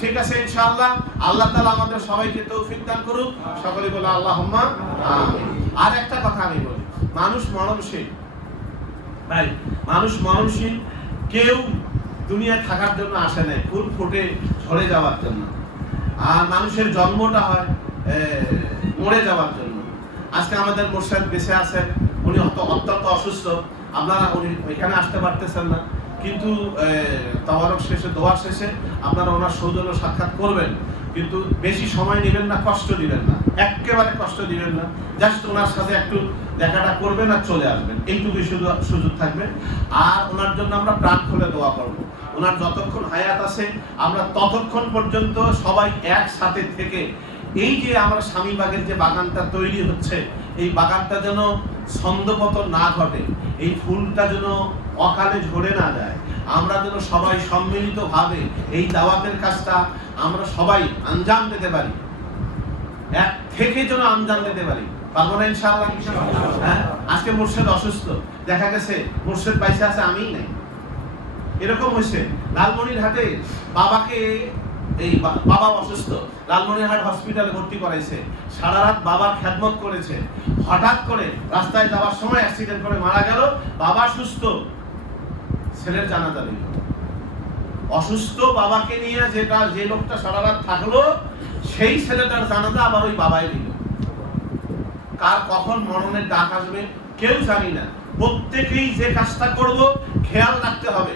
ঠিক আছে, ইনশাআল্লাহ আল্লাহ তাআলা আমাদের সবাইকে তৌফিক দান করুক। সকলে বলে আল্লাহুম্মা আমিন। আর একটা কথা আমি বলি, মানুষ মরণশীল ভাই, মানুষ মরণশীল। কেউ দুনিয়ায় থাকার জন্য আসে নাই, ফুল ফুটে ঝরে যাওয়ার জন্য। আর মানুষের জন্মটা হয় মরে যাওয়ার জন্য। আজকে আমাদের মুর্শিদ বেঁচে আছেন, উনি অত্যন্ত অসুস্থ, আপনারা উনি এখানে আসতে পারতেছেন না, কিন্তু তাওয়ারক শেষে দোয়া শেষে আপনারা ওনার সৌজন্য সাক্ষাৎ করবেন, কিন্তু বেশি সময় নেবেন না, কষ্ট দিবেন না, একেবারে কষ্ট দিবেন না, জাস্ট ওনার সাথে একটু দেখাটা করবেন আর চলে আসবেন, এইটুকুই শুধু সুযোগ থাকবে। আর ওনার জন্য আমরা প্রাণ খুলে দোয়া করব। ওনার যতক্ষণ হায়াত আছে আমরা ততক্ষণ পর্যন্ত সবাই একসাথে থেকে এই যে আমরা স্বামীবাগের যে বাগানটা তৈরি হচ্ছে, এই বাগানটা যেন ছন্দপতন না ঘটে, এই ফুলটা যেন অকালে ঝরে না যায়, আমরা যেন সবাই সম্মিলিতভাবে এই দাওয়াতের কাজটা আমরা সবাই আঞ্জাম দিতে পারি, এক থেকে যেন আঞ্জাম দিতে পারি। পারবো না ইনশাআল্লাহ? হ্যাঁ, আজকে মুর্শিদ অসুস্থ, দেখা গেছে মুর্শিদ বাইসে আছে, আমিই নাই। এরকম হয়েছে লালমনিরহাটে, বাবাকে এই বাবা অসুস্থ, লালমনিরহাট হসপিটালে ভর্তি করাইছে, সারা রাত বাবার খেদমত করেছে, হঠাৎ করে রাস্তায় যাওয়ার সময় অ্যাক্সিডেন্ট করে মারা গেল। বাবা সুস্থ, ছেলের জানাজা দিল। অসুস্থ বাবাকে নিয়ে যে লোকটা সারা রাত থাকলো, সেই ছেলেটার জানাজা আবার ওই বাবাই দিল। কার কখন মরণের ডাক আসবে কেউ জানি না। প্রত্যেকেই যে কাজটা করব খেয়াল রাখতে হবে।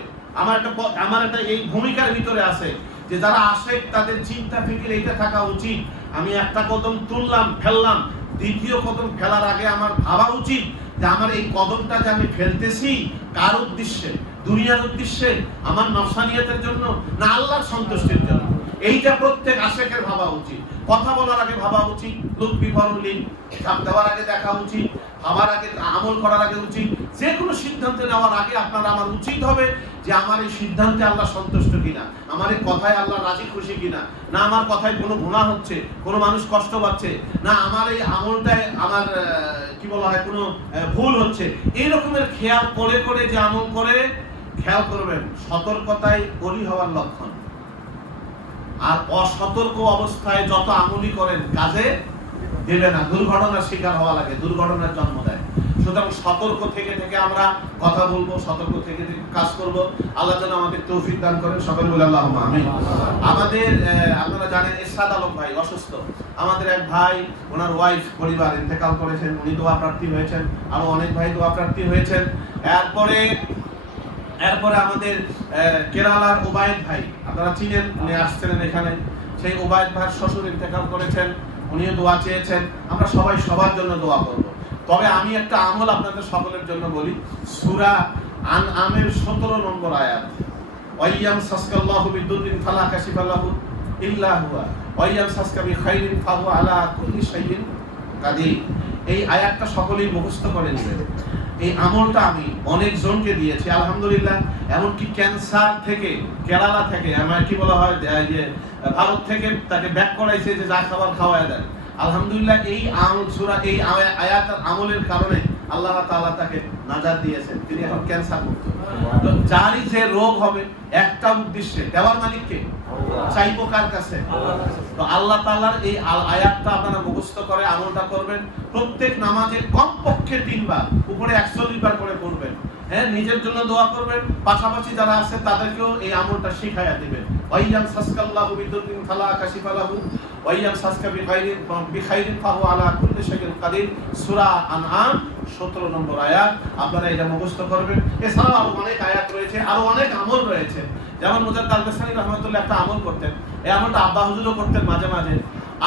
আমার একটা এই ভূমিকার ভিতরে আছে যে যারা আসে তাদের চিন্তা ফিকির এইটা থাকা উচিত, আমি একটা কদম তুললাম ফেললাম, দ্বিতীয় কদম ফেলার আগে আমার ভাবা উচিত যে আমার এই কদমটা যে আমি ফেলতেছি কার উদ্দেশ্যে, দুনিয়ার উদ্দেশ্যে, আমার নফসানিয়তের জন্য, না আল্লাহর সন্তুষ্টির জন্য। এইটা প্রত্যেক আশেকের ভাবা উচিত। কথা বলার আগে ভাবা উচিত, লোক বিবরণলীন ঝাঁপ দেওয়ার আগে দেখা উচিত, ভাবার আগে আমল করার আগে উচিত। যে কোনো সিদ্ধান্ত নেওয়ার আগে আপনার আমার উচিত হবে যে আমার এই সিদ্ধান্তে আল্লাহ সন্তুষ্ট কিনা, আমার এই কথায় আল্লাহ রাজি খুশি কিনা, না আমার কথায় কোনো গুনাহ হচ্ছে, কোনো মানুষ কষ্ট পাচ্ছে, না আমার এই আমলটায় আমার কি বলা হয় কোনো ভুল হচ্ছে। এই রকমের খেয়াল করে যে আমল করে, খেয়াল করবেন সতর্কতাই অলি হওয়ার লক্ষণ। আর অসতর্ক অবস্থায় যত আমলি করেন কাজে দেবে না, দুর্ঘটনার শিকার হওয়া লাগে, দুর্ঘটনার জন্ম দেয়। সুতরাং সতর্ক থেকে আমরা কথা বলবো, সতর্ক থেকে কাজ করব। আল্লাহ যেন আমাদের তৌফিক দান করেন। সকলে বলে আল্লাহুম্মা আমিন। আমাদের আপনারা জানেন এরশাদ আলম ভাই অসুস্থ, আমাদের এক ভাই, ওনার ওয়াইফ পরিবার ইন্তেকাল করেছেন, উনি দোয়া প্রার্থী হয়েছেন, আরো অনেক ভাই দোয়া প্রার্থী হয়েছেন। এরপরে আমাদের কেরালার ওবায়েদ ভাই, আপনারা চিনেন, উনি আসছিলেন এখানে, সেই ওবায়েদ ভাইয়ের শ্বশুর ইন্তেকাল করেছেন, উনিও দোয়া চেয়েছেন। আমরা সবাই সবার জন্য দোয়া করব। তবে আমি একটা আমল আপনাদের সকলের জন্য বলি, সূরা আনআমের 17 নম্বর আয়াত, ওয়াইয়াম সাসকাল্লাহু বিদুররিন ফালা কাশিফা লাহু ইল্লা হুয়া ওয়াইয়াম সাসকা বিখাইরিন ফাহুয়া আলা কুল্লি শাইইন কাদির। এই আয়াতটা সকলেই মুখস্থ করে নেবেন। এই আমলটা আমি অনেক জনকে দিয়েছি আলহামদুলিল্লাহ। এমনকি ক্যান্সার থেকে, কেরালা থেকে, আমার কি বলা হয় যে ভারত থেকে তাকে ব্যাক করাইছে যে যা খাবার খাওয়ায় দেয়। আলহামদুলিল্লাহ এই সূরা এই আয়াত আমলের কারণে আল্লাহ তাআলা তাকে নাজাত দিয়েছেন, তিনি এখন ক্যান্সার মুক্ত। তো যারই যে রোগ হবে একটা উদ্দেশ্যে, দেওয়ার মালিককে চাইবো কার কাছে? তো আল্লাহ তাআলার এই আয়াতটা আপনারা মুখস্থ করে আমলটা করবেন। প্রত্যেক নামাজে কমপক্ষে 3 বার, উপরে 120 বার করে পড়বেন। হ্যাঁ, নিজের জন্য দোয়া করবেন, পাশাপাশি যারা আছে তাদেরকেও এই আমলটা শিখাইয়া দিবেন। ওয়াইয়াম সাসকাল্লাহু বিদুররিন ফালা কাশিফা লাহু ওয়াইয়াম সাসকা বিখাইরিন ফাহু আলা কুল্লি শাইইন কাদির, সূরা আনআম 17 নম্বর আয়াত। আপনারা এটা মুখস্থ করবেন। এছাড়াও আরো অনেক আয়াত রয়েছে, আরো অনেক আমল রয়েছে। যেমন মুজাদ্দিদ আল-বাসারি রাহমাতুল্লাহ একটা আমল করতেন, এই আমলটা আব্বা হুজুরও করতেন মাঝে মাঝে।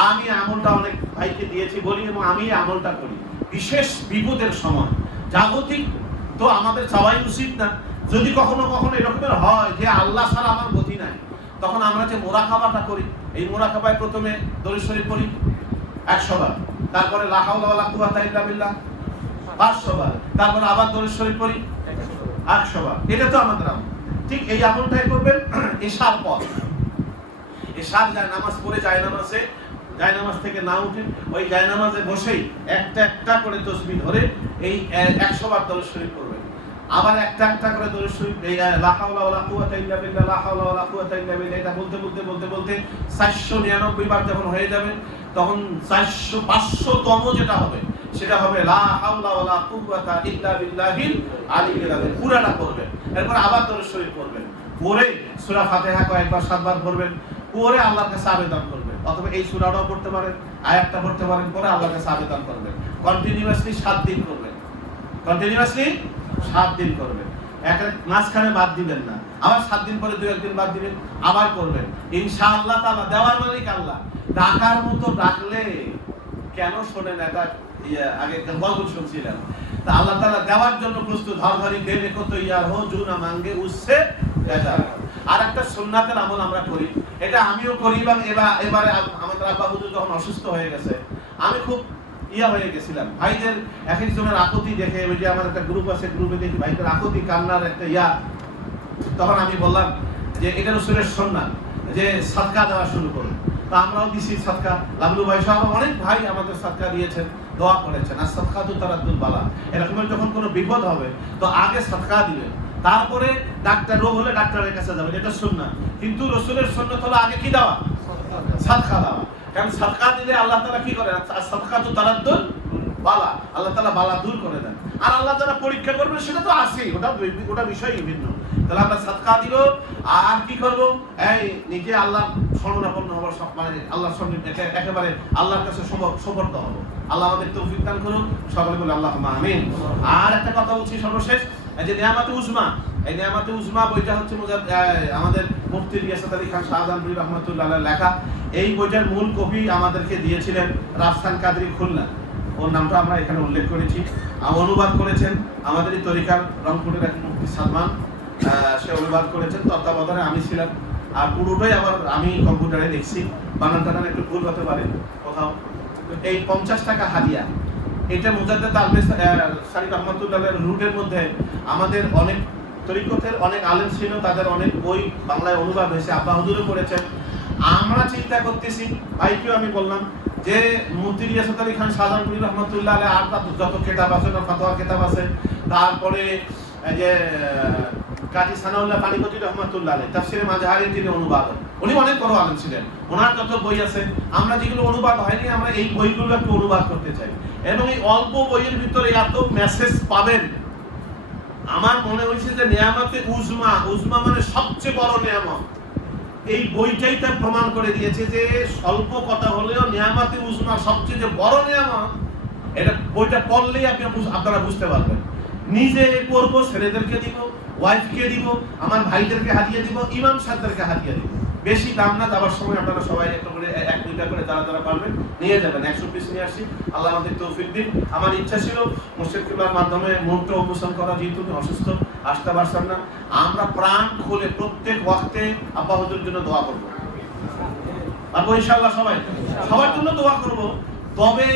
আমি আমলটা অনেক ভাইকে দিয়েছি বলি, এবং আমি এই আমলটা করি বিশেষ বিপদের সময়। জাগতিক তো আমাদের চাওয়াই উচিত না। যদি কখনো কখনো এরকমের হয় যে আল্লাহ ছাড়া আমার গতি নাই, তখন আমরা যে মুরাকাবাটা করি, এই মুরাকাবায় প্রথমে দরুদ শরীফ পড়ি 100 বার, তারপরে লা হাওলা ওয়ালা কুওয়াতা ইল্লা বিল্লাহ 500 বার, তারপরে আবার দরুদ শরীফ পড়ি 100 বার। এটা তো আমাদের আমল। ঠিক এই আমলটাই করবেন এশার পর। এশার নামাজ পড়ে জায়নামাজ থেকে না উঠে ওই জায়নামাজে বসেই একটা একটা করে তাসবিহ ধরে এই 100 বার দরুদ শরীফ পড়বেন। আবার একটা একটা করে দরুদ শরীফ, এই লা হাওলা ওয়ালা কুওয়াতা ইল্লা বিল্লাহ, লা হাওলা ওয়ালা কুওয়াতা ইল্লা বিল্লাহ, এটা বলতে 499 বার যখন হয়ে যাবে, তখন 500তম যেটা হবে সেটা হবে লা হাওলা ওয়ালা কুওয়াতা ইল্লা বিল্লাহিল আলিয়্যিল আযীম। পুরাটা পড়বেন। এরপর আবার দরুদ শরীফ পড়বেন, পড়ে সূরা ফাতিহা কয়েকবার 7 বার পড়বেন, পড়ে আল্লাহর কাছে আবেদন করবেন। অথবা এই সূরাটাও পড়তে পারেন, আয়াতটা পড়তে পারেন, পরে আল্লাহর কাছে আবেদন করবেন। কন্টিনিউয়াসলি 7 দিন করবেন। কন্টিনিউয়াসলি 7 দিন করবেন। মাঝখানে বাদ দিবেন না। আবার 7 দিন পরে 2-1 দিন বাদ দিবেন, আবার করবেন। ইনশাআল্লাহ তাআলা দেওয়ার মালিক আল্লাহ। ডাকার মতো ডাকলে কেন শোনেন? এটা আগে গল্প শুনছিলাম। তা আল্লাহ তাআলা দেওয়ার জন্য প্রস্তুত। হর ঘরি দেবে কত ইয়ার হো জুনা মাঙ্গে উসসে বেদা। আর একটা সুন্নাতের আমল আমরা করি, এটা আমিও করি। এবং এবারে আমাদের আব্বা হুজুর যখন অসুস্থ হয়ে গেছে, আমি খুব হয়ে গেছিলাম। ভাইদের এক একজনের আকতি দেখে, ওই যে আমার একটা গ্রুপ আছে, গ্রুপে দেখি ভাইদের আকতি কান্নার একটা তখন আমি বললাম যে এটা রাসূলের সুন্নাত যে সাদকা দেওয়া শুরু করুন। তা আমরাও দিছি সাদকা। লাবলু ভাই সহ অনেক ভাই আমাদের সাদকা দিয়েছেন, দোয়া করেছেন। আর সাদকাতু তারাদ্দুল বালা, এরকমের যখন কোনো বিপদ হবে তো আগে সাদকা দিবেন, তারপরে ডাক্তার রোগ হলে ডাক্তারের কাছে যাবেন, এটা সুন্নাত। কিন্তু রাসূলের সুন্নাত হলো আগে কি দেওয়া? সাদকা দেওয়া। কারণ সাদকা দিলে আল্লাহ তাআলা কি করেন? সাদকাতু তারাদ্দুল বালা, আল্লাহ তাআলা বালা দূর করে দেন। আর আল্লাহ তাআলা পরীক্ষা করবেন সেটা তো আছেই, ওটা বিষয়ই ভিন্ন। তাহলে আমরা সাদকা দিব, আর কি করব? এই নিজে আল্লাহ শরণাপন্ন হব, মানে আল্লাহর সঙ্গে একেবারে আল্লাহর কাছে সমর্থ হব। আল্লাহ আমাদের তৌফিক দান করুন। সকলে বলে আল্লাহুম্মা আমিন। আর একটা কথা বলছি সর্বশেষ, এই যে নিয়ামাতে উজমা, এই নিয়ামাতে উজমা বইটা হচ্ছে আমাদের মুফতি রিয়াসাত আলী খান শাহজাহানপুরী রাহমাতুল্লাহ আলাইহি লেখা। এই বইটার মূল কপি আমাদেরকে দিয়েছিলেন রাফসান কাদরি খুলনা, ওর নামটা আমরা এখানে উল্লেখ করেছি। অনুবাদ করেছেন আমাদের এই তরিকার রংপুরের এক মুফতি সালমান, সে অনুবাদ করেছেন। তত্ত্বাবধানে আমি ছিলাম। আর পুরোটাই আবার আমি কম্পিউটারে দেখছি, বানান টানান একটু ভুল হতে পারে কোথাও। এই 50 টাকা হাদিয়া, এটা মুজাদ্দিদ আল-বাসারি রাহমাতুল্লাহ রুটের মধ্যে আমাদের অনেক তরিকতের অনেক আলেম ছিল, তাদের অনেক বই বাংলায় অনুবাদ হয়েছে, আব্বা হুজুরও করেছেন। আমরা চিন্তা করতেছি, ভাইকেও আমি বললাম যে মুফতি রিয়াসাত আলী খান শাহজাহানপুরী রাহমাতুল্লাহ আলাইহি আর যত কিতাব আছে, ফাতোয়া কিতাব আছে, তারপরে যে কাজী সানাউল্লাহ পানিপতি রহমাতুল্লাহ আলাইহি তাফসিরে মাজহারির যিনি অনুবাদক, উনি অনেক বড় আলেম ছিলেন। ওনার যত বই আছে, আমরা যেগুলো অনুবাদ হয়নি, আমরা এই বইগুলো একটু অনুবাদ করতে চাই। এবং এই অল্প বইয়ের ভিতরে এত মেসেজ পাবেন। আমার মনে হয়েছে যে নিয়ামতে উজমা মানে সবচেয়ে বড় নিয়ামত। এই বইটাই তা প্রমাণ করে দিয়েছে যে স্বল্প কথা হলেও নিয়ামতে উজমা সবচেয়ে যে বড় নিয়ামত, এটা বইটা পড়লেই আপনারা বুঝতে পারবেন। নিজে পড়বো, ছেলেদেরকে দিব, ওয়াইফকে দিব, আমার ভাইদেরকে হাতিয়ে দিব, ইমাম সাহেবদেরকে হাতিয়ে দিব। বেশি দাম না, যাওয়ার সময় আপনারা সবাই একটা করে 1-2টা করে যারা পারবেন নিয়ে যাবেন। 100 পিস নিয়ে আসি, আল্লাহ আমাদের তৌফিক দিন। আমার ইচ্ছা ছিল মুর্শিদ কিবলার মাধ্যমে মুহূর্ত উপসম করা, যেহেতু উনি অসুস্থ আসতে পারছেন না। আমরা প্রাণ খুলে প্রত্যেক ওয়াক্তে আব্বা হুজুরের জন্য দোয়া করবো, আর ইনশাআল্লাহ সবার জন্য দোয়া করব। তবে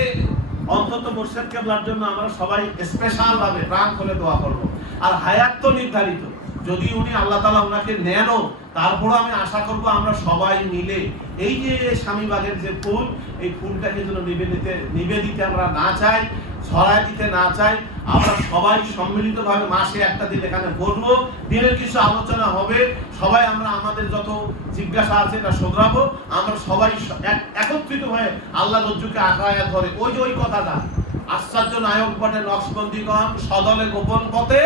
অন্তত মুর্শিদ কিবলার জন্য আমরা সবাই স্পেশাল ভাবে প্রাণ খুলে দোয়া করব। আর হায়াত তো নির্ধারিত, যদি উনি আল্লাহ তাআলা ওনাকে নেনও, তারপরও আমি আশা করব আমরা সবাই মিলে এই যে স্বামীবাগের যে ফুল, এই ফুলটাকে যেন নিবেদিতে আমরা না চাই, ছড়ায় দিতে না চাই, আমরা সবাই সম্মিলিতভাবে মাসে একটা দিন এখানে বলবো, দিনের কিছু আলোচনা হবে, সবাই আমরা আমাদের যত জিজ্ঞাসা আছে এটা শোধরাবো, আমরা সবাই একত্রিত হয়ে আল্লাহ রজ্জুকে আঁকড়াইয়া ধরে ওই কথাটা, আশ্চর্য নায়ক বটে নকশবন্দিগণ সদলে গোপন পথে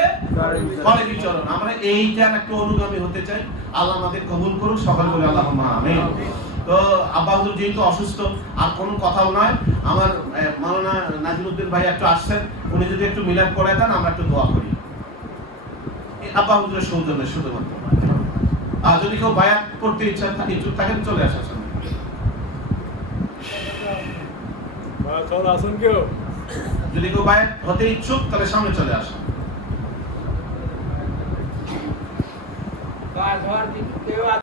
করে বিচরণ, আমরা এইটার একটা অনুগামী হতে চাই। আল্লাহ আমাদের কবুল করুন, সকল বলে আল্লাহুম্মা আমিন। তো আব্বা হুজুর যেহেতু অসুস্থ, আর কোনো কথাও নয়, আমার মাওলানা নাজিমউদ্দিন ভাই একটু আসছেন, উনি যদি একটু মিলাপ করে দেন আমরা একটু দোয়া করি আব্বা হুজুরের সৌজন্যে শুধুমাত্র। আর যদি কেউ বায়াত করতে ইচ্ছুক থাকেন চলে আসেন। যদি কেউ বায়াত হতে ইচ্ছুক তাহলে সামনে চলে আসেন।